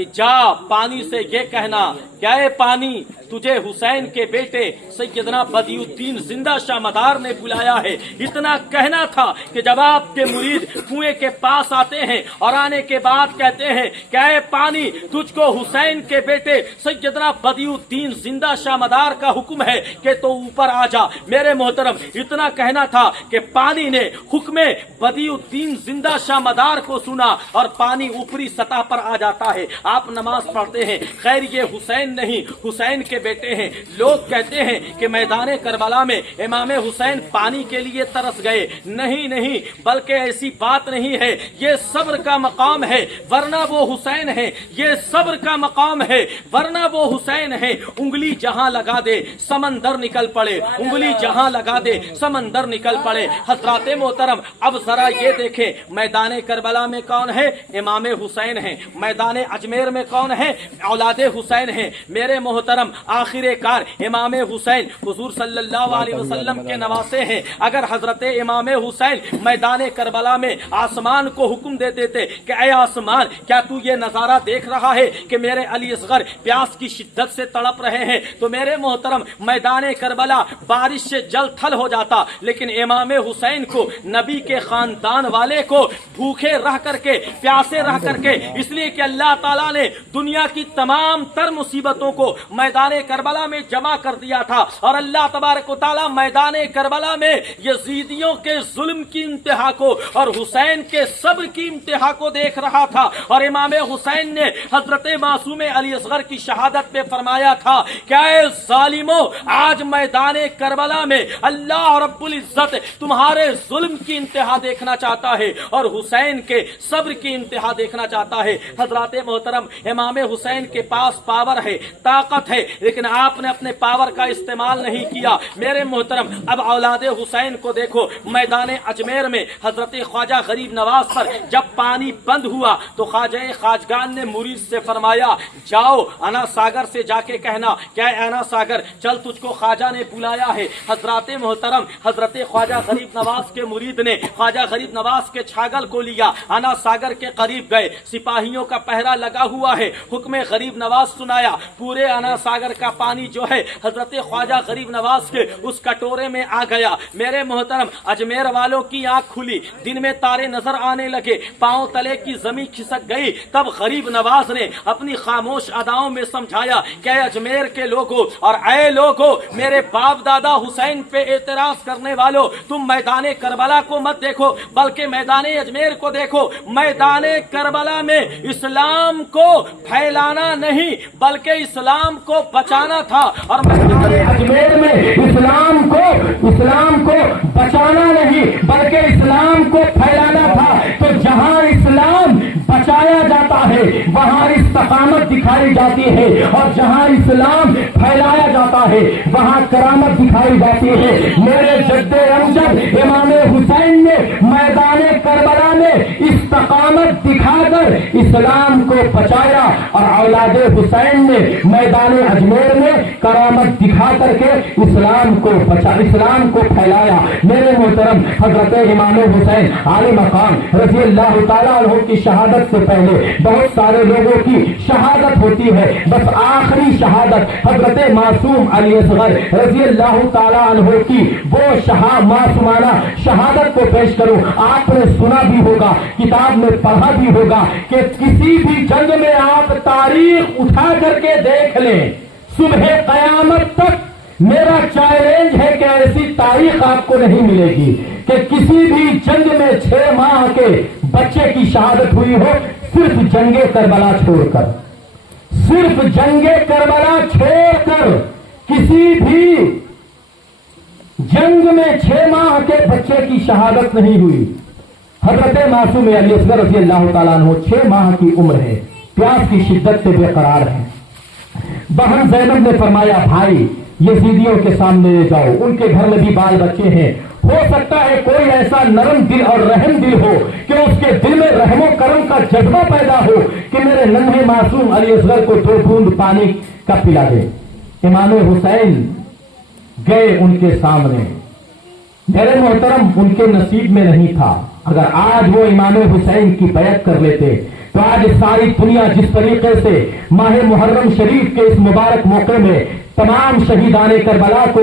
کہ جا پانی سے یہ کہنا کیا اے پانی تجھے حسین کے بیٹے سیدنا بدیعالدین زندہ شاہ مدار نے بلایا ہے. اتنا کہنا تھا کہ جب آپ کے مرید کنویں کے پاس آتے ہیں اور آنے کے بعد کہتے ہیں کہ اے پانی تجھ کو حسین کے بیٹے سیدنا بدیعالدین زندہ شاہ مدار کا حکم ہے کہ تو اوپر آ جا. میرے محترم اتنا کہنا تھا کہ پانی نے حکم بدیعالدین زندہ شاہ مدار کو سنا اور پانی اوپری سطح پر آ جاتا ہے. آپ نماز پڑھتے ہیں. خیر یہ حسین نہیں حسین کے بیٹے ہیں. لوگ کہتے ہیں کہ میدان کربلا میں امام حسین پانی کے لیے ترس گئے. نہیں بلکہ ایسی بات نہیں ہے. یہ صبر کا مقام ہے ورنہ وہ حسین ہے. یہ صبر کا مقام ہے ورنہ وہ حسین ہے. انگلی جہاں لگا دے سمندر نکل پڑے. انگلی جہاں لگا دے سمندر نکل پڑے. حضرات محترم اب ذرا یہ دیکھیں میدان کربلا میں کون ہے؟ امام حسین ہیں. میدان اجمیر میں کون ہے؟ اولاد حسین ہیں. میرے محترم آخر کار امام حسین حضور صلی اللہ علیہ وسلم کے نواسے ہیں. اگر حضرت امام حسین میدان کربلا میں آسمان کو حکم دے دیتے کہ اے آسمان کیا تو یہ نظارہ دیکھ رہا ہے کہ میرے علی اصغر پیاس کی شدت سے تڑپ رہے ہیں، تو میرے محترم میدان کربلا بارش سے جل تھل ہو جاتا. لیکن امام حسین کو نبی کے خاندان والے کو بھوکے رہ کر کے پیاسے رہ کر کے، اس لیے کہ اللہ تعالیٰ نے دنیا کی تمام تر مصیبتوں کو میدان کربلا میں جمع کر دیا تھا اور اللہ تبارک و تعالیٰ میدان کربلا میں یزیدیوں کے ظلم کی انتہا کو اور حسین کے صبر کی انتہا کو دیکھ رہا تھا. اور امام حسین نے حضرت معصوم علی اصغر کی شہادت پہ فرمایا تھا کہ اے ظالموں آج میدان کربلا میں اللہ رب العزت تمہارے ظلم کی انتہا دیکھنا چاہتا ہے اور حسین کے صبر کی انتہا دیکھنا چاہتا ہے. حضرات محترم امام حسین کے پاس پاور ہے طاقت ہے لیکن آپ نے اپنے پاور کا استعمال نہیں کیا. میرے محترم اب اولاد حسین کو دیکھو. میدان اجمیر میں حضرت خواجہ غریب نواز پر جب پانی بند ہوا تو خواجہ خواجگان نے مرید سے فرمایا جاؤ انا ساگر سے جا کے کہنا کیا انا ساگر چل تجھ کو خواجہ نے بلایا ہے. حضرات محترم حضرت خواجہ غریب نواز کے مرید نے خواجہ غریب نواز کے چھاگل کو لیا انا ساگر کے قریب گئے. سپاہیوں کا پہرا لگا ہوا ہے. حکم غریب نواز سنایا. پورے انا ساگر کا پانی جو ہے حضرت خواجہ غریب نواز کے اس کٹورے میں آ گیا. میرے محترم اجمیر والوں کی آنکھ کھلی. دن میں تارے نظر آنے لگے. پاؤں تلے کی زمین کھسک گئی. تب غریب نواز نے اپنی خاموش اداؤں میں سمجھایا کہ اے اجمیر کے لوگوں اور اے لوگوں میرے باپ دادا حسین پہ اعتراض کرنے والوں تم میدان کربلا کو مت دیکھو بلکہ میدان اجمیر کو دیکھو. میدان کربلا میں اسلام کو پھیلانا نہیں بلکہ اسلام کو بچانا تھا اور میدان اجمیر میں اسلام کو بچانا نہیں بلکہ اسلام کو پھیلانا تھا. تو جہاں اسلام بچایا جاتا ہے وہاں استقامت دکھائی جاتی ہے اور جہاں اسلام پھیلایا جاتا ہے وہاں کرامت دکھائی جاتی ہے. میرے جد امجد امام حسین نے میدان کربلا میں استقامت دکھا کر اسلام کو بچایا اور اولاد حسین نے میدان اجمیر میں کرامت دکھا کر کے اسلام کو پھیلایا. میرے محترم حضرت امام حسین عالی مقام رضی اللہ تعالیٰ عنہ کی شہادت سے پہلے بہت سارے لوگوں کی شہادت ہوتی ہے. بس آخری شہادت حضرت معصوم علی اصغر رضی اللہ تعالیٰ عنہ کی وہ معصومانہ شہادت کو پیش کروں. آپ نے سنا بھی ہوگا کتاب میں پڑھا بھی ہوگا کہ کسی بھی جنگ میں آپ تاریخ اٹھا کر کے دیکھ لیں صبح قیامت تک میرا چیلنج ہے کہ ایسی تاریخ آپ کو نہیں ملے گی کہ کسی بھی جنگ میں 6 ماہ کے بچے کی شہادت ہوئی ہو صرف جنگ کربلا چھوڑ کر. صرف جنگ کربلا چھوڑ کر کسی بھی جنگ میں 6 ماہ کے بچے کی شہادت نہیں ہوئی. حضرت معصوم علی اصغر رضی اللہ تعالیٰ عنہ 6 ماہ کی عمر ہے. پیاس کی شدت سے بے قرار ہے. بہن زینب نے فرمایا بھائی یزیدیوں کے سامنے لے جاؤ. ان کے گھر میں بھی بال بچے ہیں. ہو سکتا ہے کوئی ایسا نرم دل اور رحم دل ہو کہ اس کے دل میں رحم و کرم کا جذبہ پیدا ہو کہ میرے ننھے معصوم علی اصغر کو 2 بوند پانی کا پلا دے. امام حسین گئے ان کے سامنے. میرے محترم ان کے نصیب میں نہیں تھا. اگر آج وہ امام حسین کی بیعت کر لیتے تو آج ساری دنیا جس طریقے سے ماہ محرم شریف کے اس مبارک موقع میں تمام شہیدان کربلا کو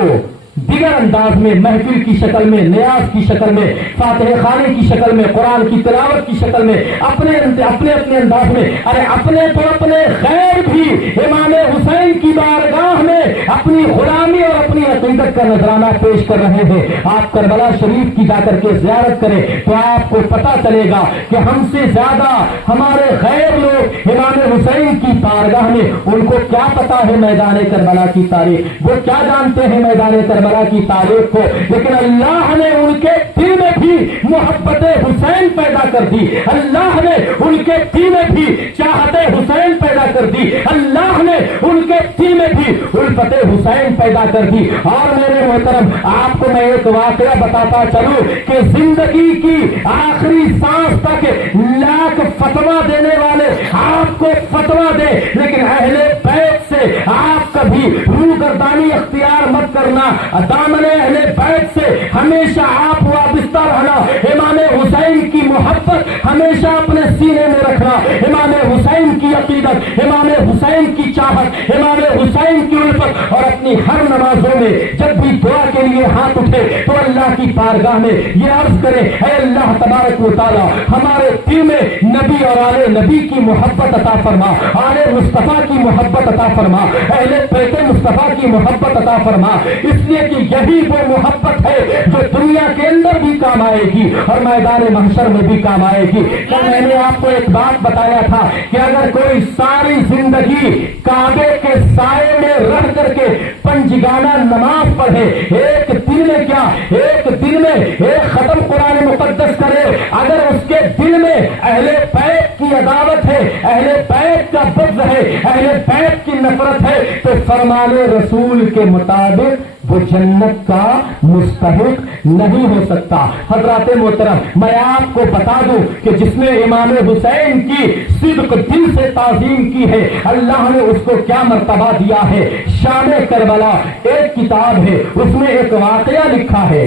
دیگر انداز میں محفل کی شکل میں، نیاز کی شکل میں، فاتحہ خانے کی شکل میں، قرآن کی تلاوت کی شکل میں، اپنے انداز میں، ارے اپنے غیر بھی امام حسین کی بارگاہ میں اپنی غلامی اور اپنی عقیدت کا نذرانہ پیش کر رہے ہیں۔ آپ کربلا شریف کی جا کر کے زیارت کریں تو آپ کو پتہ چلے گا کہ ہم سے زیادہ ہمارے غیر لوگ امام حسین کی بارگاہ میں، ان کو کیا پتا ہے میدان کربلا کی تاریخ، وہ کیا جانتے ہیں میدان کربلا کی تاریخ کو، لیکن اللہ نے ان کے دل میں بھی محبت حسین پیدا کر دی، اللہ نے ان کے دل میں بھی چاہت حسین پیدا کر دی، اللہ نے ان کے دل میں بھی الفت حسین پیدا کر دی۔ اور میرے محترم آپ کو میں ایک واقعہ بتاتا چلوں کہ زندگی کی آخری سانس تک لاکھ فتویٰ دینے والے آپ کو فتویٰ دے، لیکن اہل بیت سے آپ کبھی روگردانی اختیار مت کرنا، دامن اہل بیت سے ہمیشہ آپ وابستہ رہنا، امام حسین کی محبت ہمیشہ اپنے سینے میں رکھنا، امام حسین کی عقیدت، امام حسین کی چاہت، امام حسین کی الفت، اور اپنی ہر نمازوں میں جب بھی دعا کے لیے ہاتھ اٹھے تو اللہ کی بارگاہ میں یہ عرض کرے، اے اللہ تبارک و تعالی ہمارے دل میں نبی اور آل نبی کی محبت عطا فرما، آل مصطفیٰ کی محبت عطا فرما، اہل بیت مصطفیٰ کی محبت عطا فرما، اس لیے کہ یہی وہ محبت ہے جو دنیا کے اندر بھی کام آئے گی اور میدان محشر میں بھی کام آئے گی۔ تو میں نے آپ کو ایک بات بتایا تھا کہ اگر کوئی ساری زندگی کعبے کے سائے میں رہ کر کے پنجگانہ نماز پڑھے، ایک دن میں کیا، ایک دن میں ایک ختم قرآن مقدس کرے، اگر اس کے دل میں اہل بیت کی عداوت ہے، اہل بیت کا بغض ہے، اہل بیت کی نفرت ہے، تو فرمان رسول کے مطابق وہ جنت کا مستحق نہیں ہو سکتا۔ حضرات محترم میں آپ کو بتا دوں کہ جس نے امام حسین کی صدق دل سے تعظیم کی ہے، اللہ نے اس کو کیا مرتبہ دیا ہے۔ شان کربلا ایک کتاب ہے، اس میں ایک واقعہ لکھا ہے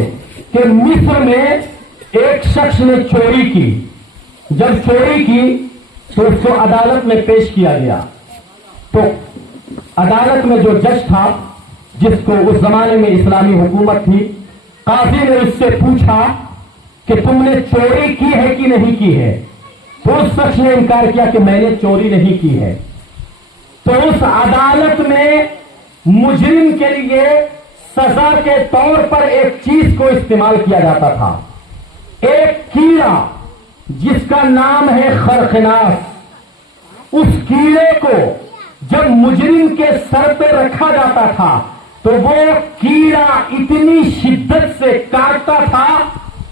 کہ مصر میں ایک شخص نے چوری کی، جب چوری کی تو اس کو عدالت میں پیش کیا گیا، تو عدالت میں جو جج تھا، جس کو اس زمانے میں اسلامی حکومت تھی، قاضی نے اس سے پوچھا کہ تم نے چوری کی ہے کہ نہیں کی ہے، تو اس شخص نے انکار کیا کہ میں نے چوری نہیں کی ہے۔ تو اس عدالت میں مجرم کے لیے سزا کے طور پر ایک چیز کو استعمال کیا جاتا تھا، ایک کیڑا جس کا نام ہے خرخناس۔ اس کیڑے کو جب مجرم کے سر پہ رکھا جاتا تھا تو وہ کیڑا اتنی شدت سے کاٹتا تھا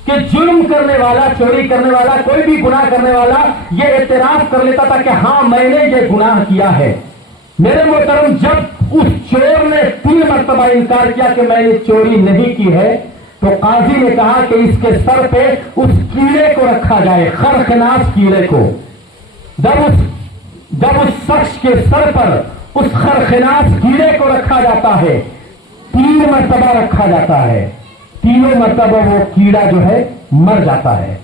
کہ جرم کرنے والا، چوری کرنے والا، کوئی بھی گناہ کرنے والا یہ اعتراف کر لیتا تھا کہ ہاں میں نے یہ گناہ کیا ہے۔ میرے محترم جب اس چور نے 3 مرتبہ انکار کیا کہ میں نے چوری نہیں کی ہے، تو قاضی نے کہا کہ اس کے سر پہ اس کیڑے کو رکھا جائے، خرخناس کیڑے کو۔ جب اس شخص کے سر پر اس خرخناس کیڑے کو رکھا جاتا ہے، 3 مرتبہ رکھا جاتا ہے، تینوں مرتبہ وہ کیڑا جو ہے مر جاتا ہے۔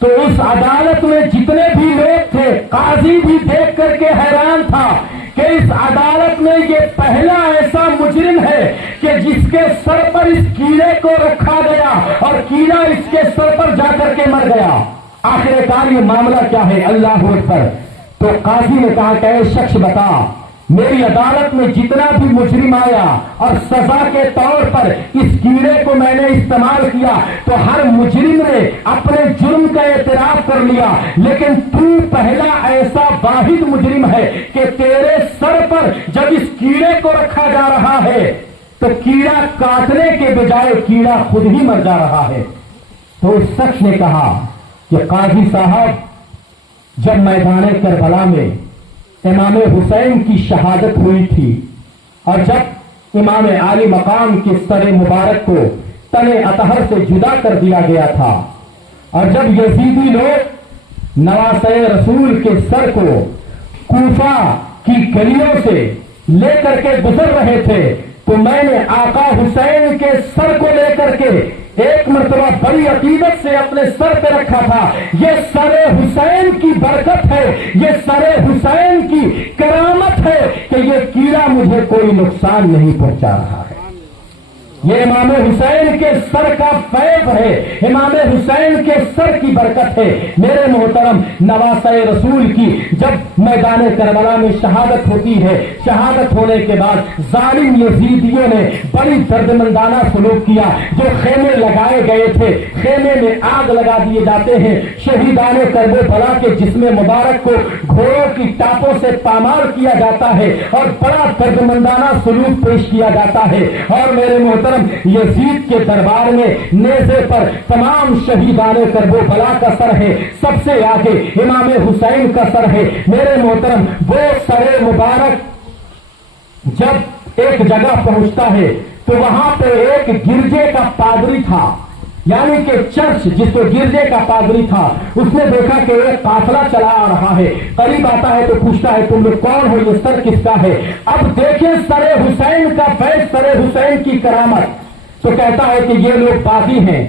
تو اس عدالت میں جتنے بھی لوگ تھے، قاضی بھی دیکھ کر کے حیران تھا کہ اس عدالت میں یہ پہلا ایسا مجرم ہے کہ جس کے سر پر اس کیڑے کو رکھا گیا اور کیڑا اس کے سر پر جا کر کے مر گیا۔ آخر کار یہ معاملہ کیا ہے؟ اللہ اکبر۔ تو قاضی نے کہا کہ اے شخص بتا، میری عدالت میں جتنا بھی مجرم آیا اور سزا کے طور پر اس کیڑے کو میں نے استعمال کیا تو ہر مجرم نے اپنے جرم کا اعتراف کر لیا، لیکن تو پہلا ایسا واحد مجرم ہے کہ تیرے سر پر جب اس کیڑے کو رکھا جا رہا ہے تو کیڑا کاٹنے کے بجائے کیڑا خود ہی مر جا رہا ہے۔ تو اس شخص نے کہا کہ قاضی صاحب، جب میدان کربلا میں امام حسین کی شہادت ہوئی تھی اور جب امام عالی مقام کے سر مبارک کو تن اطہر سے جدا کر دیا گیا تھا اور جب یزیدی لوگ نواسہ رسول کے سر کو کوفہ کی گلیوں سے لے کر کے گزر رہے تھے تو میں نے آقا حسین کے سر کو لے کر کے ایک مرتبہ بڑی عقیدت سے اپنے سر پہ رکھا تھا، یہ سر حسین کی برکت ہے، یہ سر حسین کی کرامت ہے کہ یہ کیڑا مجھے کوئی نقصان نہیں پہنچا رہا ہے۔ یہ امام حسین کے سر کا فیض ہے، امام حسین کے سر کی برکت ہے۔ میرے محترم، نواسہ رسول کی جب میدان کربلا میں شہادت ہوتی ہے، شہادت ہونے کے بعد ظالم یزیدیوں نے بڑی دردمندانہ سلوک کیا۔ جو خیمے لگائے گئے تھے، خیمے میں آگ لگا دیے جاتے ہیں، شہیدان کربلا کے جسم مبارک کو گھوڑوں کی ٹاپوں سے پامال کیا جاتا ہے اور بڑا دردمندانہ سلوک پیش کیا جاتا ہے۔ اور میرے محترم، یزید کے دربار میں نیزے پر تمام شہیدان کربلا کا سر ہے، سب سے آگے امام حسین کا سر ہے۔ میرے محترم، وہ سر مبارک جب ایک جگہ پہنچتا ہے تو وہاں پہ ایک گرجے کا پادری تھا، یعنی کہ چرچ جس کو گرجے کا پادری تھا، اس نے دیکھا کہ ایک قافلہ چلا آ رہا ہے، قریب آتا ہے تو پوچھتا ہے تم لوگ کون ہو، یہ سر کس کا ہے؟ اب دیکھیں سر حسین کا فیض، سر حسین کی کرامت، تو کہتا ہے کہ یہ لوگ باغی ہیں۔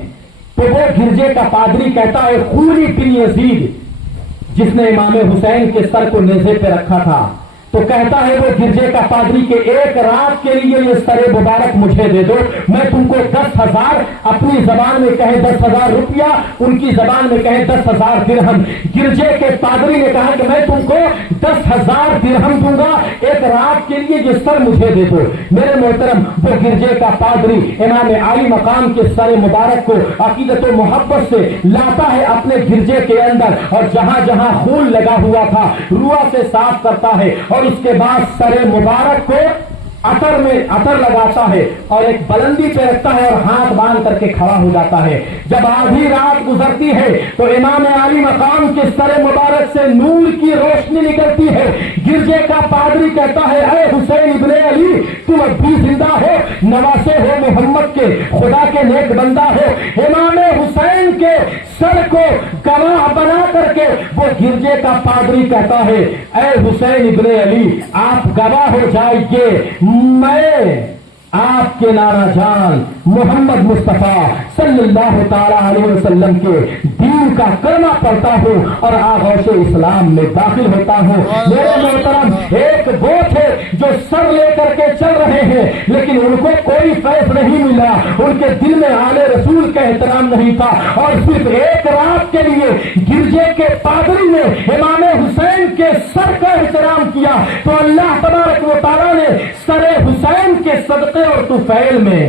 تو وہ گرجے کا پادری کہتا ہے خوری بن یزید جس نے امام حسین کے سر کو نیزے پہ رکھا تھا، تو کہتا ہے وہ گرجے کا پادری کہ ایک رات کے لیے یہ سر مبارک مجھے دے دو، میں تم کو 10,000، اپنی زبان میں کہے 10,000 روپیہ، ان کی زبان میں کہے 10,000 درہم۔ گرجے کے پادری نے کہا کہ میں تم کو 10,000 درہم دوں گا، ایک رات کے لیے یہ سر مجھے دے دو۔ میرے محترم، وہ گرجے کا پادری امام عالی مقام کے سر مبارک کو عقیدت و محبت سے لاتا ہے اپنے گرجے کے اندر، اور جہاں جہاں خون لگا ہوا تھا روح سے صاف کرتا ہے، اور اس کے بعد سر مبارک کو عطر لگاتا ہے اور ایک بلندی پہ رکھتا ہے اور ہاتھ باندھ کر کے کھڑا ہو جاتا ہے۔ جب آدھی رات گزرتی ہے تو امام عالی مقام کے سر مبارک سے نور کی روشنی نکلتی ہے۔ گرجے کا پادری کہتا ہے اے حسین ابن علی، تم اب بھی زندہ ہو، نواسے ہو محمد کے، خدا کے نیک بندہ ہو۔ امام حسین کے سر کو گواہ بنا کر کے وہ گرجے کا پادری کہتا ہے اے حسین ابن علی، آپ گواہ ہو جائیے، میں آپ کے نانا جان محمد مصطفیٰ صلی اللہ تعالی علیہ وسلم کے دین کا کلمہ پڑھتا ہوں اور آغوش اسلام میں داخل ہوتا ہوں۔ میرے محترم، ایک وہ تھے جو سر لے کر کے چل رہے ہیں لیکن ان کو کوئی فیض نہیں ملا، ان کے دل میں آل رسول کا احترام نہیں تھا، اور صرف ایک رات کے لیے گرجے کے پادری نے امام حسین کے سر کا احترام کیا تو اللہ تبارک و تعالیٰ نے سر حسین کے صدقے اور طفیل میں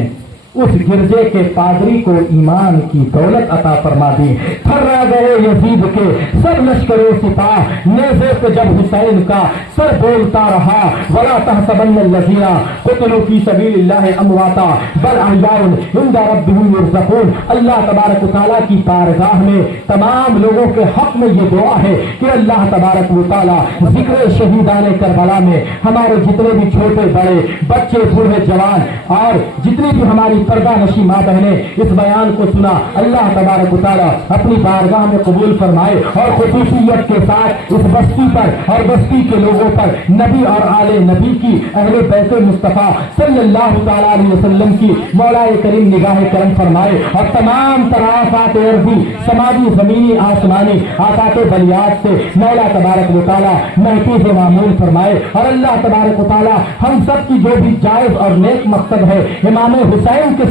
اس گرجے کے پادری کو ایمان کی دولت عطا فرما دی۔ تھرا گئے یزید کے سب لشکر سپاہ، نیزے پہ جب حسین کا سر بولتا رہا ولا تحسبن الذین قتلوا فی سبیل اللہ امواتا بل احیاء عند ربهم یرزقون۔ اللہ تبارک و تعالیٰ کی بارگاہ میں تمام لوگوں کے حق میں یہ دعا ہے کہ اللہ تبارک و تعالیٰ ذکر شہیدان کربلا میں ہمارے جتنے بھی چھوٹے بڑے بچے بوڑھے جوان اور جتنی بھی ہماری پردہ نشی ماں بہنیں اس بیان کو سنا، اللہ تبارک و تعالیٰ اپنی بارگاہ میں قبول فرمائے اور خصوصیت کے ساتھ اس بستی پر اور بستی کے لوگوں پر نبی اور آل نبی کی اہل بیت مصطفیٰ صلی اللہ تعالیٰ علیہ وسلم کی مولا کریم نگاہ کرم فرمائے، اور تمام طرافات عرضی سماجی زمینی آسمانی آفات بلیات سے مولا تبارک و تعالیٰ محفوظ و معمول فرمائے، اور اللہ تبارک و تعالیٰ ہم سب کی جو بھی جائز اور نیک مقصد ہے امام حسین کے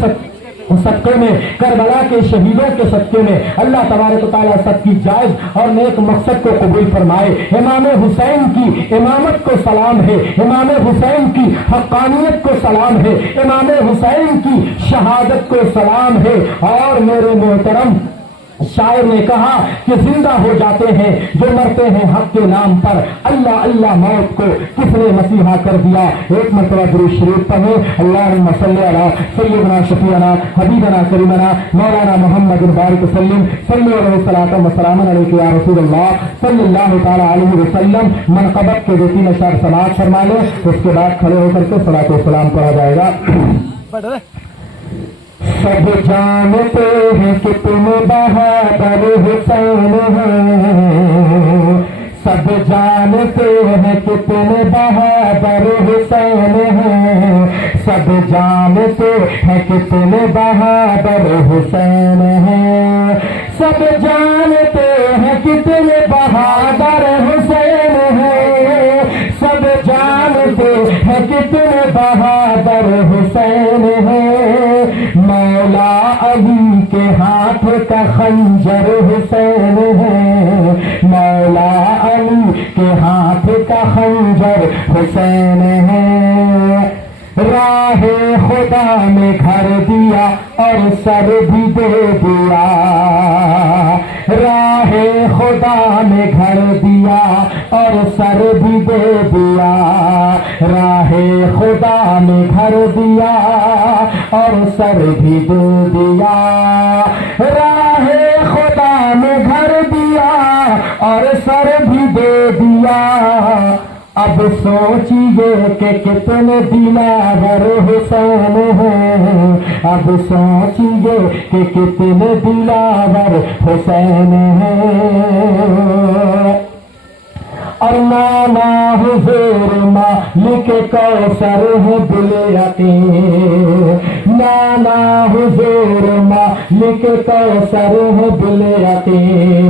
صدقے میں، کربلا کے شہیدوں کے صدقے میں، اللہ تبارک و تعالیٰ سب کی جائز اور نیک مقصد کو قبول فرمائے۔ امام حسین کی امامت کو سلام ہے، امام حسین کی حقانیت کو سلام ہے، امام حسین کی شہادت کو سلام ہے۔ اور میرے محترم، شاعر نے کہا کہ زندہ ہو جاتے ہیں جو مرتے ہیں حق کے نام پر، اللہ اللہ موت کو کس نے مسیحا کر دیا۔ ایک مرتبہ درود شریف پڑھیں، اللہم صلی علی سیدنا شفیعنا حبیبنا کریمنا مولانا محمد بارک وسلم، صلی علیہ الصلوۃ والسلام علیک یا رسول اللہ صلی اللہ تعالی علیہ وسلم۔ منقبت کے 2-3 اشعار سماعت فرما لیں، اس کے بعد کھڑے ہو کر کے صلاۃ و سلام پڑھا جائے گا۔ سب جانتے ہیں کہ تم بہادر حسین ہو، سب جانتے ہیں کہ تم بہادر حسین ہو، سب جانتے ہیں کہ تم بہادر حسین ہیں، سب جانتے ہیں کتنے بہادر حسین ہیں، سب جانتے ہیں کتنے بہادر حسین ہیں، مولا علی کے ہاتھ کا خنجر حسین ہے، مولا علی کے ہاتھ کا خنجر حسین ہے، راہ خدا میں گھر دیا اور سر بھی دے دیا، راہ خدا میں گھر دیا اور سر بھی دے دیا، راہ خدا میں گھر دیا اور سر بھی دے دیا، راہ خدا میں گھر دیا اور سر بھی دے دیا، اب سوچیے کہ کتنے دلاور حسین ہیں، اب سوچیے کہ کتنے دلاور حسین ہیں، اور نانا حضور مالک کوثر ہے دل یقین، نانا حضور مالک کوثر ہے دل یقین،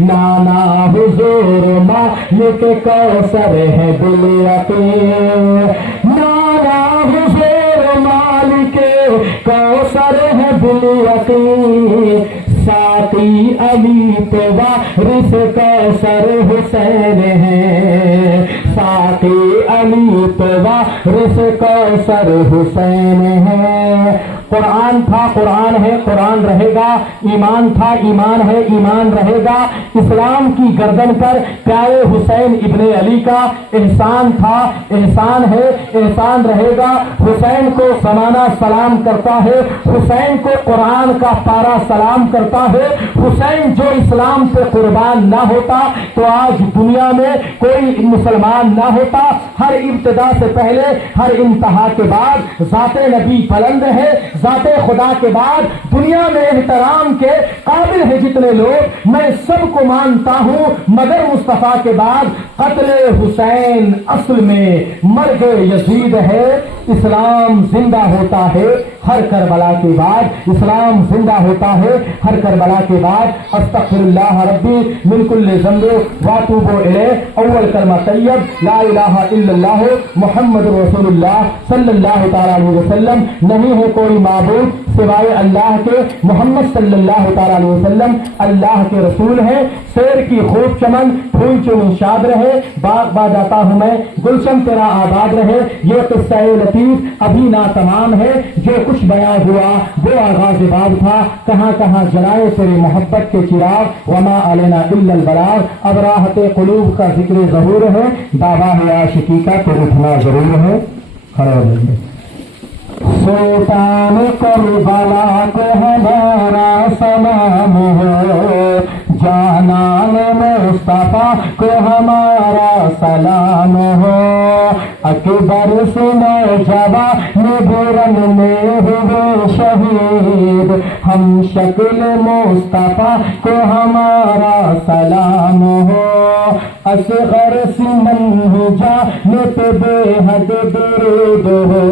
نانا حضور مالک کوثر ہے دل یقین، نانا حضور مالک کوثر ہے دل یقین، ساقی علی تو وارث کوثر حسین ہے، ساقی علی تو وارث کوثر حسین ہے، قرآن تھا قرآن ہے قرآن رہے گا، ایمان تھا ایمان ہے ایمان رہے گا، اسلام کی گردن پر پیارے حسین ابن علی کا احسان تھا احسان ہے احسان رہے گا، حسین کو زمانہ سلام کرتا ہے، حسین کو قرآن کا پارا سلام کرتا ہے، حسین جو اسلام پہ قربان نہ ہوتا تو آج دنیا میں کوئی مسلمان نہ ہوتا، ہر ابتدا سے پہلے ہر انتہا کے بعد ذات نبی بلند ہے، ذات خدا کے بعد دنیا میں احترام کے قابل ہے جتنے لوگ میں سب کو مانتا ہوں، مگر مصطفیٰ کے بعد قتل حسین اصل میں مرگ یزید ہے، اسلام زندہ ہوتا ہے ہر کربلا کے بعد، اسلام زندہ ہوتا ہے ہر کربلا کے بعد، استغفر اللہ ربی من کل ذنب واتوب الیہ، اول کلمہ طیب لا الہ الا اللہ محمد رسول اللہ صلی اللہ تعالی علیہ وسلم، نہیں ہے کوئی معبود سوائے اللہ کے، محمد صلی اللہ تعالی علیہ وسلم اللہ کے رسول ہیں، شیر کی خوب چمن پھول چمن شاد رہے، باغ با جاتا ہوں میں گلشن تیرا آباد رہے، یہ قصہ لطیف ابھی ناتمام ہے، جو کچھ بیان ہوا وہ آغاز باب تھا، کہاں کہاں جلائے تیری محبت کے چراغ، وما علینا الا البلاغ، اب راحت قلوب کا ذکر ضرور ہے، دعویٰ ہے عاشقی کا تو اٹھنا ضرور ہے، کھڑے ہو جائیے۔ سلطان کربلا کو ہمارا سلام ہو، جانان مصطفیٰ کو ہمارا سلام ہو، اکبر سے نوجوان برن میں ہوئے شہید، ہم شکل مصطفیٰ کو ہمارا سلام ہو، اصغر سمن جانب بے حد درود ہو،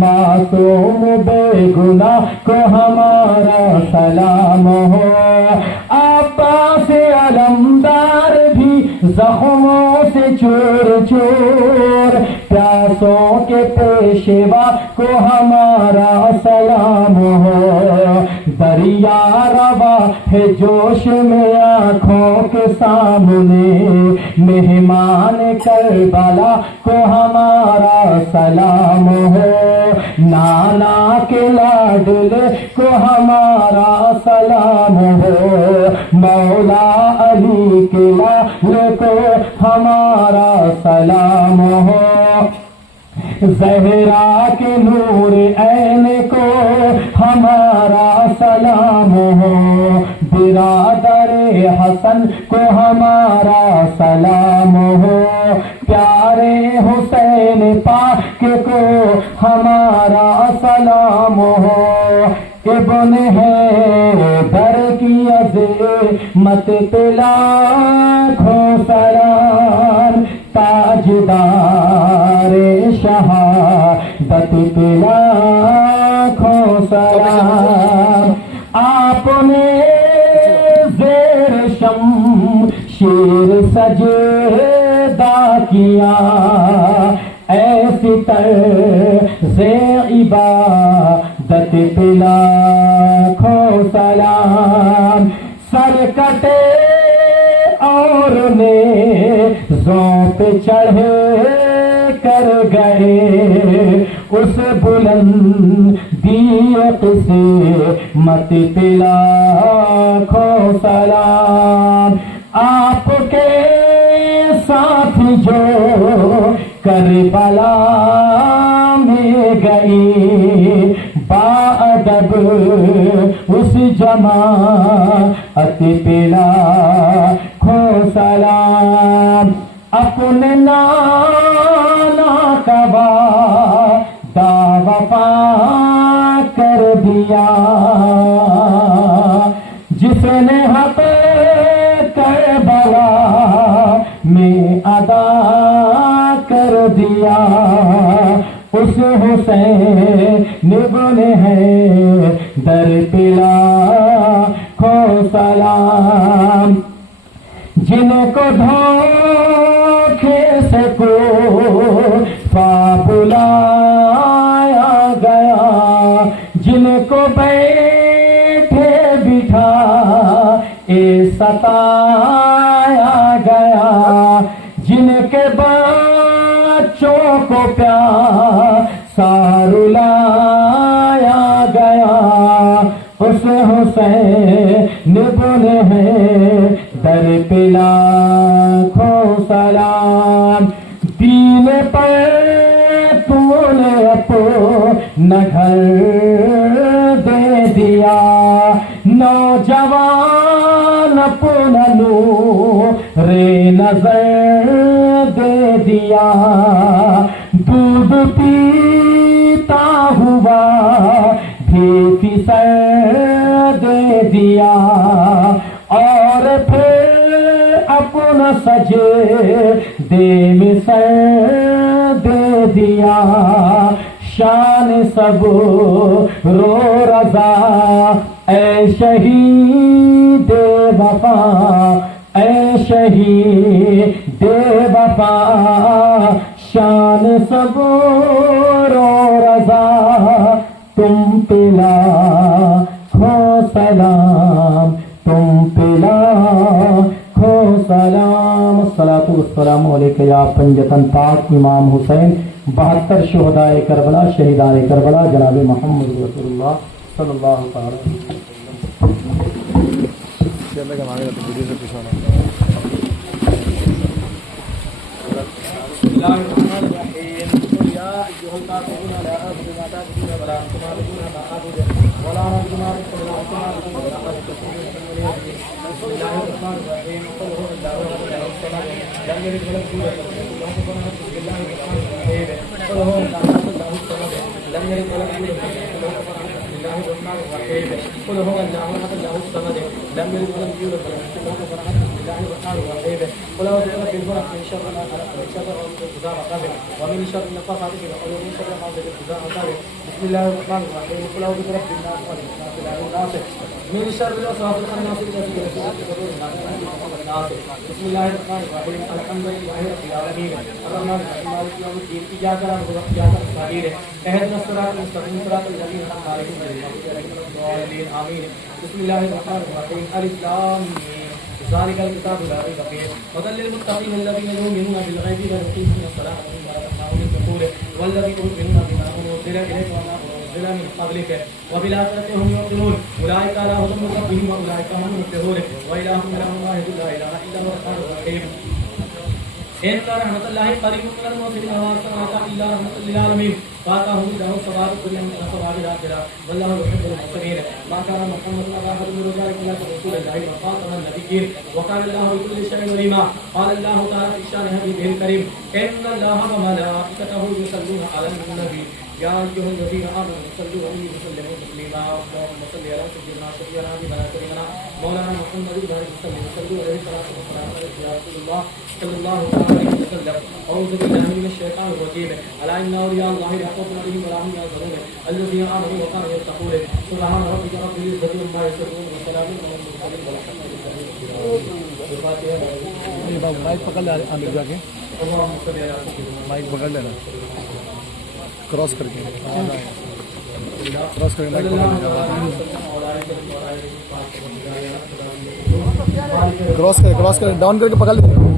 معصوم بے گناہ کو ہمارا سلام ہو، عباس علمدار بھی زخموں سے چور چور، پیاسوں کے پیشوا کو ہمارا سلام ہو، دریا روا ہے جوش میں آنکھوں کے سامنے، مہمان کربلا کو ہمارا سلام ہو، نانا کے لاڈلے کو ہمارا سلام ہو، مولا علی کے لاڈلے کو ہمارا سلام ہو، زہرا کے نور عین کو ہمارا سلام ہو، برادر حسن کو ہمارا سلام ہو، پیارے حسین پاک کو ہمارا سلام ہو، ابن حیدر کی عظمت پہ لاکھوں سلام، تاجدار شہادت پہ لاکھوں سلام۔ شیر سجدہ کیا ایسی طرز عبادت پہ لاکھوں سلام. سر کٹے اور نیزوں پہ چڑھے کر گئے اس بلندی قسمت پہ لاکھوں سلام. آپ کے ساتھ جو کربلا میں گئی باادب اس جماعت پہ لاکھوں سلام. اپنے نانا کا وعدہ وفا کر دیا جس نے حق کربلا میں ادا کر دیا. اس حسین ابن حیدر پہ لاکھوں سلام. جن کو دھوکے سے کوفہ بلایا گیا جن کو بیٹھے بٹھا ستایا گیا جن کے بچوں کو پیاسا رلایا گیا اس حسین ابن حیدر پہ لاکھوں سلام. دین پر تو نے اپنا گھر دے دیا نوجوان اپنا نور نظر دے دیا. دودھ پیتا ہوا بھی سر دے دیا اور پھر اپنا سجدے میں سر دے دیا. شان سب رو رضا اے شہید وفا اے شہید وفا. شان سب رو رضا تم پہ لاکھوں سلام تم پہ لاکھوں سلام. الصلاۃ والسلام علیک یا پنجتن پاک امام حسین 72 شہدائے کربلا شہیدان کربلا جناب محمد رسول اللہ صلی اللہ تعالی علیہ ومن شر النفاثات في العقد ومن شر حاسد إذا حسد. بسم الله الرحمن الرحيم. قل أعوذ برب الناس ملك الناس إله الناس من شر الوسواس الخناس الذي يوسوس في صدور الناس. بسم الله الرحمن الرحيم. الحمد لله رب العالمين الرحمن الرحيم مالك يوم الدين. إياك نعبد وإياك نستعين اهدنا الصراط المستقيم صراط الذين أنعمت عليهم غير المغضوب عليهم ولا الضالين آمين. بسم الله الرحمن الرحيم. ألف لام ذلك الكتاب لا ريب فيه هدى للمتقين الذين يؤمنون بالغيب ويقيمون الصلاة ومما رزقناهم ينفقون والذين يؤمنون بما أنزل إليك وما أنزل من قبلك وبالآخرة هم يوقنون أولئك على هدى من ربهم وأولئك هم المفلحون وإلهكم إله واحد لا إله إلا هو الرحمن الرحيم. إن رحمة الله قريب من المحسنين وأرسلناك إلا رحمة للعالمين فآتاهم الله ثواب الدنيا من ثواب الآخرة والله يحب المحسنين. ما كان محمد أبا أحد من رجالكم ولكن رسول الله وخاتم النبيين وكان الله بكل شيء عليما. قال الله تعالى في شأن حبيبه الكريم إن الله وملائكته يصلون على النبي يا أيها الذين آمنوا صلوا عليه وسلموا تسليما اللهم صل على سيدنا شفيعنا بنا كريمنا مولانا محمد وعلى آله وسلم صلوا عليه الصلاة والسلام عليك يا رسول الله صلى الله عليه وسلم أعوذ بالله من الشيطان الرجيم ألا إن أولياء الله لا خوف عليهم ولا هم يحزنون الذين آمنوا وكانوا يتقون سبحان ربك رب العزة عما يصفون وسلام على المرسلين والحمد لله مائک پکڑ لے عامر جا کے اللهم صل على سيدنا مائک پکڑ لینا کراس کر کے کراس کر کے مائک پکڑ لینا کراس کر ڈاؤن کر کے پکڑ لینا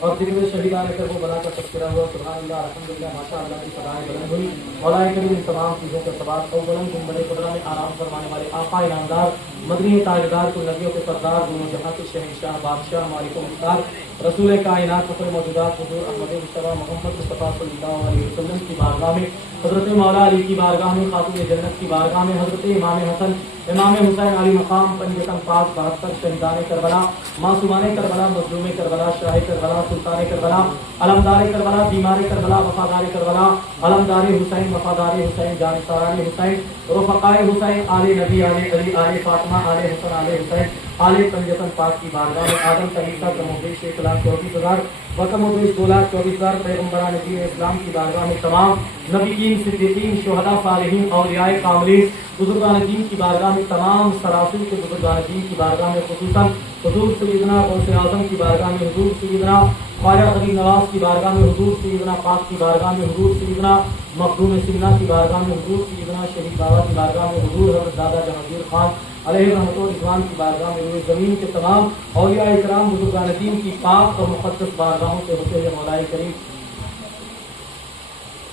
اور دل میں شہیدان کر وہ بنا کر تذکرہ ہوا سبحان اللہ الحمدللہ ماشاء اللہ کی فضائیں بلند ہوئی مولا کریم ان تمام چیزوں کے ثبات اور بلند گنبد قدرہ میں آرام فرمانے والے آقا انعامدار مدنی تاجدار کو نبیوں کے سردار دونوں جہاں کے شہنشاہ بادشاہ مالک و مختار رسول کائنات فخر موجودات حضور احمد مصطفیٰ محمد مصطفیٰ صلی اللہ علیہ وسلم کی بارگاہ میں حضرت مولا علی کی بارگاہ میں خاتون جنت کی بارگاہ میں حضرت امام حسن امام حسین علی مقام پنجتن پاک 72 شہیدان کربلا معصومان کربلا مظلوم کربلا شاہ کربلا سلطان کربلا علمدار کربلا بیمار کربلا وفادار کربلا علمدار حسین وفادار حسین جانثاران حسین رفقائے حسین آل نبی آل علی آل فاطمہ آل حسن آل حسین آل پنجتن پاک کی بارگاہ میں آدم طریقہ کموبیش 1,24,000 وکموبیش 2,24,000 پیغمبران دین اسلام کی بارگاہ میں تمام نبیین صدیقین شہداء صالحین اولیاء کاملین بزرگان دین کی بارگاہ میں تمام سراسل کے بزرگان دین کی بارگاہ میں خصوصاً حضور سیدنا غوث اعظم کی بارگاہ میں حضور سیدنا خواجہ غریب نواز کی بارگاہ میں حضور سیدنا پاک کی بارگاہ میں حضور سیدنا مخدوم سمنا کی بارگاہ میں حضور سیدنا شہید بابا کی بارگاہ میں حضور حضرت دادا جہانگیر خان علیہ رحمۃ اللہ کی بارگاہ میں روئے زمین کے تمام اولیاء اکرام بزرگان دین کی پاک اور مقدس بارگاہوں سے ہوتے ہوئے مولا کریم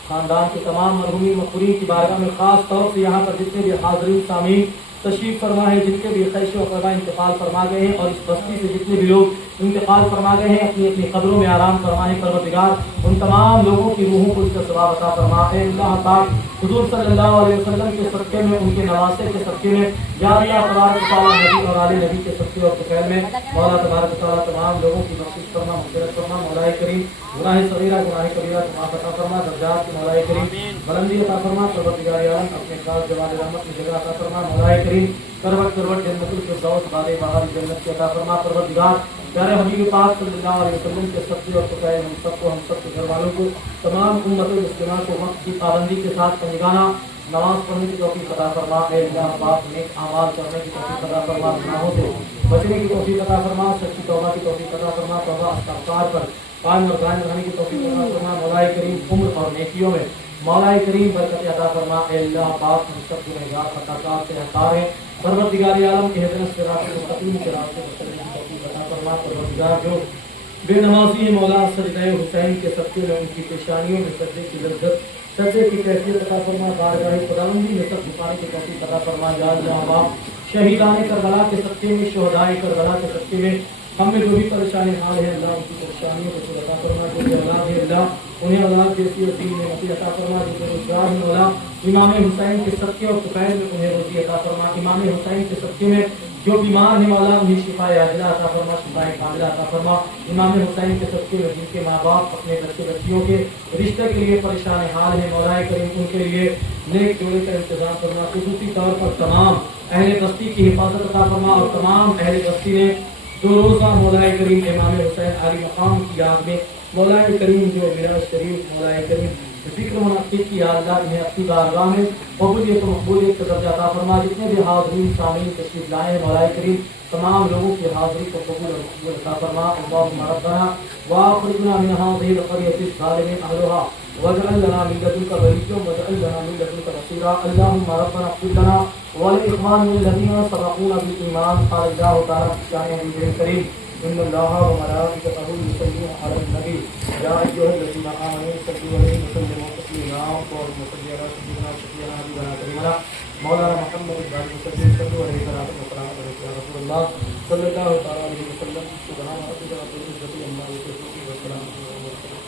خاندان کے تمام مرحومین مقبولین کی بارگاہ میں خاص طور سے یہاں پر جتنے بھی حاضرین سامعین تشریف فرما ہے جن کے بھی خیش و قربا انتقال فرما گئے ہیں اور اس بستی سے جتنے بھی لوگ انتقال فرما گئے ہیں اپنی اپنی قبروں میں آرام فرمائے پروردگار ان تمام لوگوں کی روحوں کو اس کا ثواب عطا فرما اے اللہ پاک حضور صلی اللہ علیہ وسلم کے صدقے میں ان کے نواسے کے صدقے میں یا اللہ تبارک تعالیٰ نبی اور آل نبی کے صدقے اور طفیل میں مولا تبارک تعالیٰ تمام لوگوں کی بخشش فرما مغفرت فرما مولا کریم گناہ صغیرہ گناہ کبیرہ معاف عطا فرما درجات کی مولا کریم بلندی عطا فرما پروردگار عالم اپنے خاص جوال رحمت کی جگہ عطا فرما مولا کریم کروٹ کروٹ جنت الفردوس بارے بہار جنت کی عطا فرما پروردگار پیارے حبیب پاک صلی اللہ علیہ وسلم کے صدقے اور طفیل ہم سب کے گھر والوں کو تمام امت مسلمہ کو وقت کی پابندی کے ساتھ پنجگانہ نماز پڑھنے کی توفیق عطا فرما اے اللہ پاک نیک اعمال کرنے کی توفیق عطا فرما گناہوں سے بچنے کی توفیق عطا فرما سچی توبہ کی توفیق عطا فرما توبہ استغفار پر قائم اور قائم رہنے کی توفیق عطا فرما مولا کریم عمر اور نیکیوں میں مولا کریم برکت عطا فرما اے اللہ پاک ہم سب گنہگار خطاکار سے ہٹار ہیں پروردگار عالم کے اہدنا صراط المستقیم کے راستے پر چلنے کی توفیق عطا فرما پروردگار جو بے نمازی ہیں مولا سجدہ حسین کے صدقے میں ان کی پیشانیوں میں سجدے کی لذت سجدے کی کیفیت عطا فرما بارگاہ خداوندی میں سب جھکانے کی توفیق عطا فرما یا اللہ شہیدان کربلا کے صدقے میں شہداء کربلا کے صدقے میں ہم میں جو بھی پریشانی حال ہے اللہ ان کی پریشانیوں کو عطا فرما جو بھی اولاد ہے اللہ انہیں اولاد جیسی عظیم نعمت عطا فرما جو روزگار ہے مولا امام حسین کے صدقے اور طفیل میں انہیں روزی عطا فرما امام حسین کے صدقے میں جو بیمار ہیں مولا انہیں شفا عاجلہ عطا فرما شفا کاملہ عطا فرما امام حسین کے صدقے میں جن کے ماں باپ اپنے بچے بچیوں کے رشتے کے لیے پریشان حال ہیں مولا کریم ان کے لیے نیک جوڑے کا انتظام فرما خصوصی طور پر تمام اہل بستی کی حفاظت عطا فرما اور تمام اہل بستی نے دو روزہ مولا کریم امام حسین علی مقام کی یاد میں مولا کریم جو میراج شریف مولا کریم ذکر منعقد کی اللہ انہیں اپنی بارگاہ میں قبولیت و مقبولیت کا درجہ عطا فرما جتنے بھی حاضرین سامعین تشریف لائے ہیں مولا کریم تمام لوگوں کی حاضری کو قبول اور مقبول عطا فرما اللهم ربنا واخرجنا من هذه القرية الظالم اهلها واجعل لنا من لدنك وليا واجعل لنا من لدنك نصيرا اللهم ربنا اغفر لنا ولاخواننا الذين سبقونا بالايمان قال الله تعالى في شان نبيه الكريم ان الله وملائكته يصلون على النبي يا ايها الذين امنوا صلوا عليه وسلموا تسليما اللهم صل على سيدنا حبيبنا كريمنا مولانا محمد وعلى وسلم صلوا عليه وسلم يا رسول الله صلى الله تعالى عليه وسلم سبحان ربك رب العزة عما يصفون وسلام على المرسلين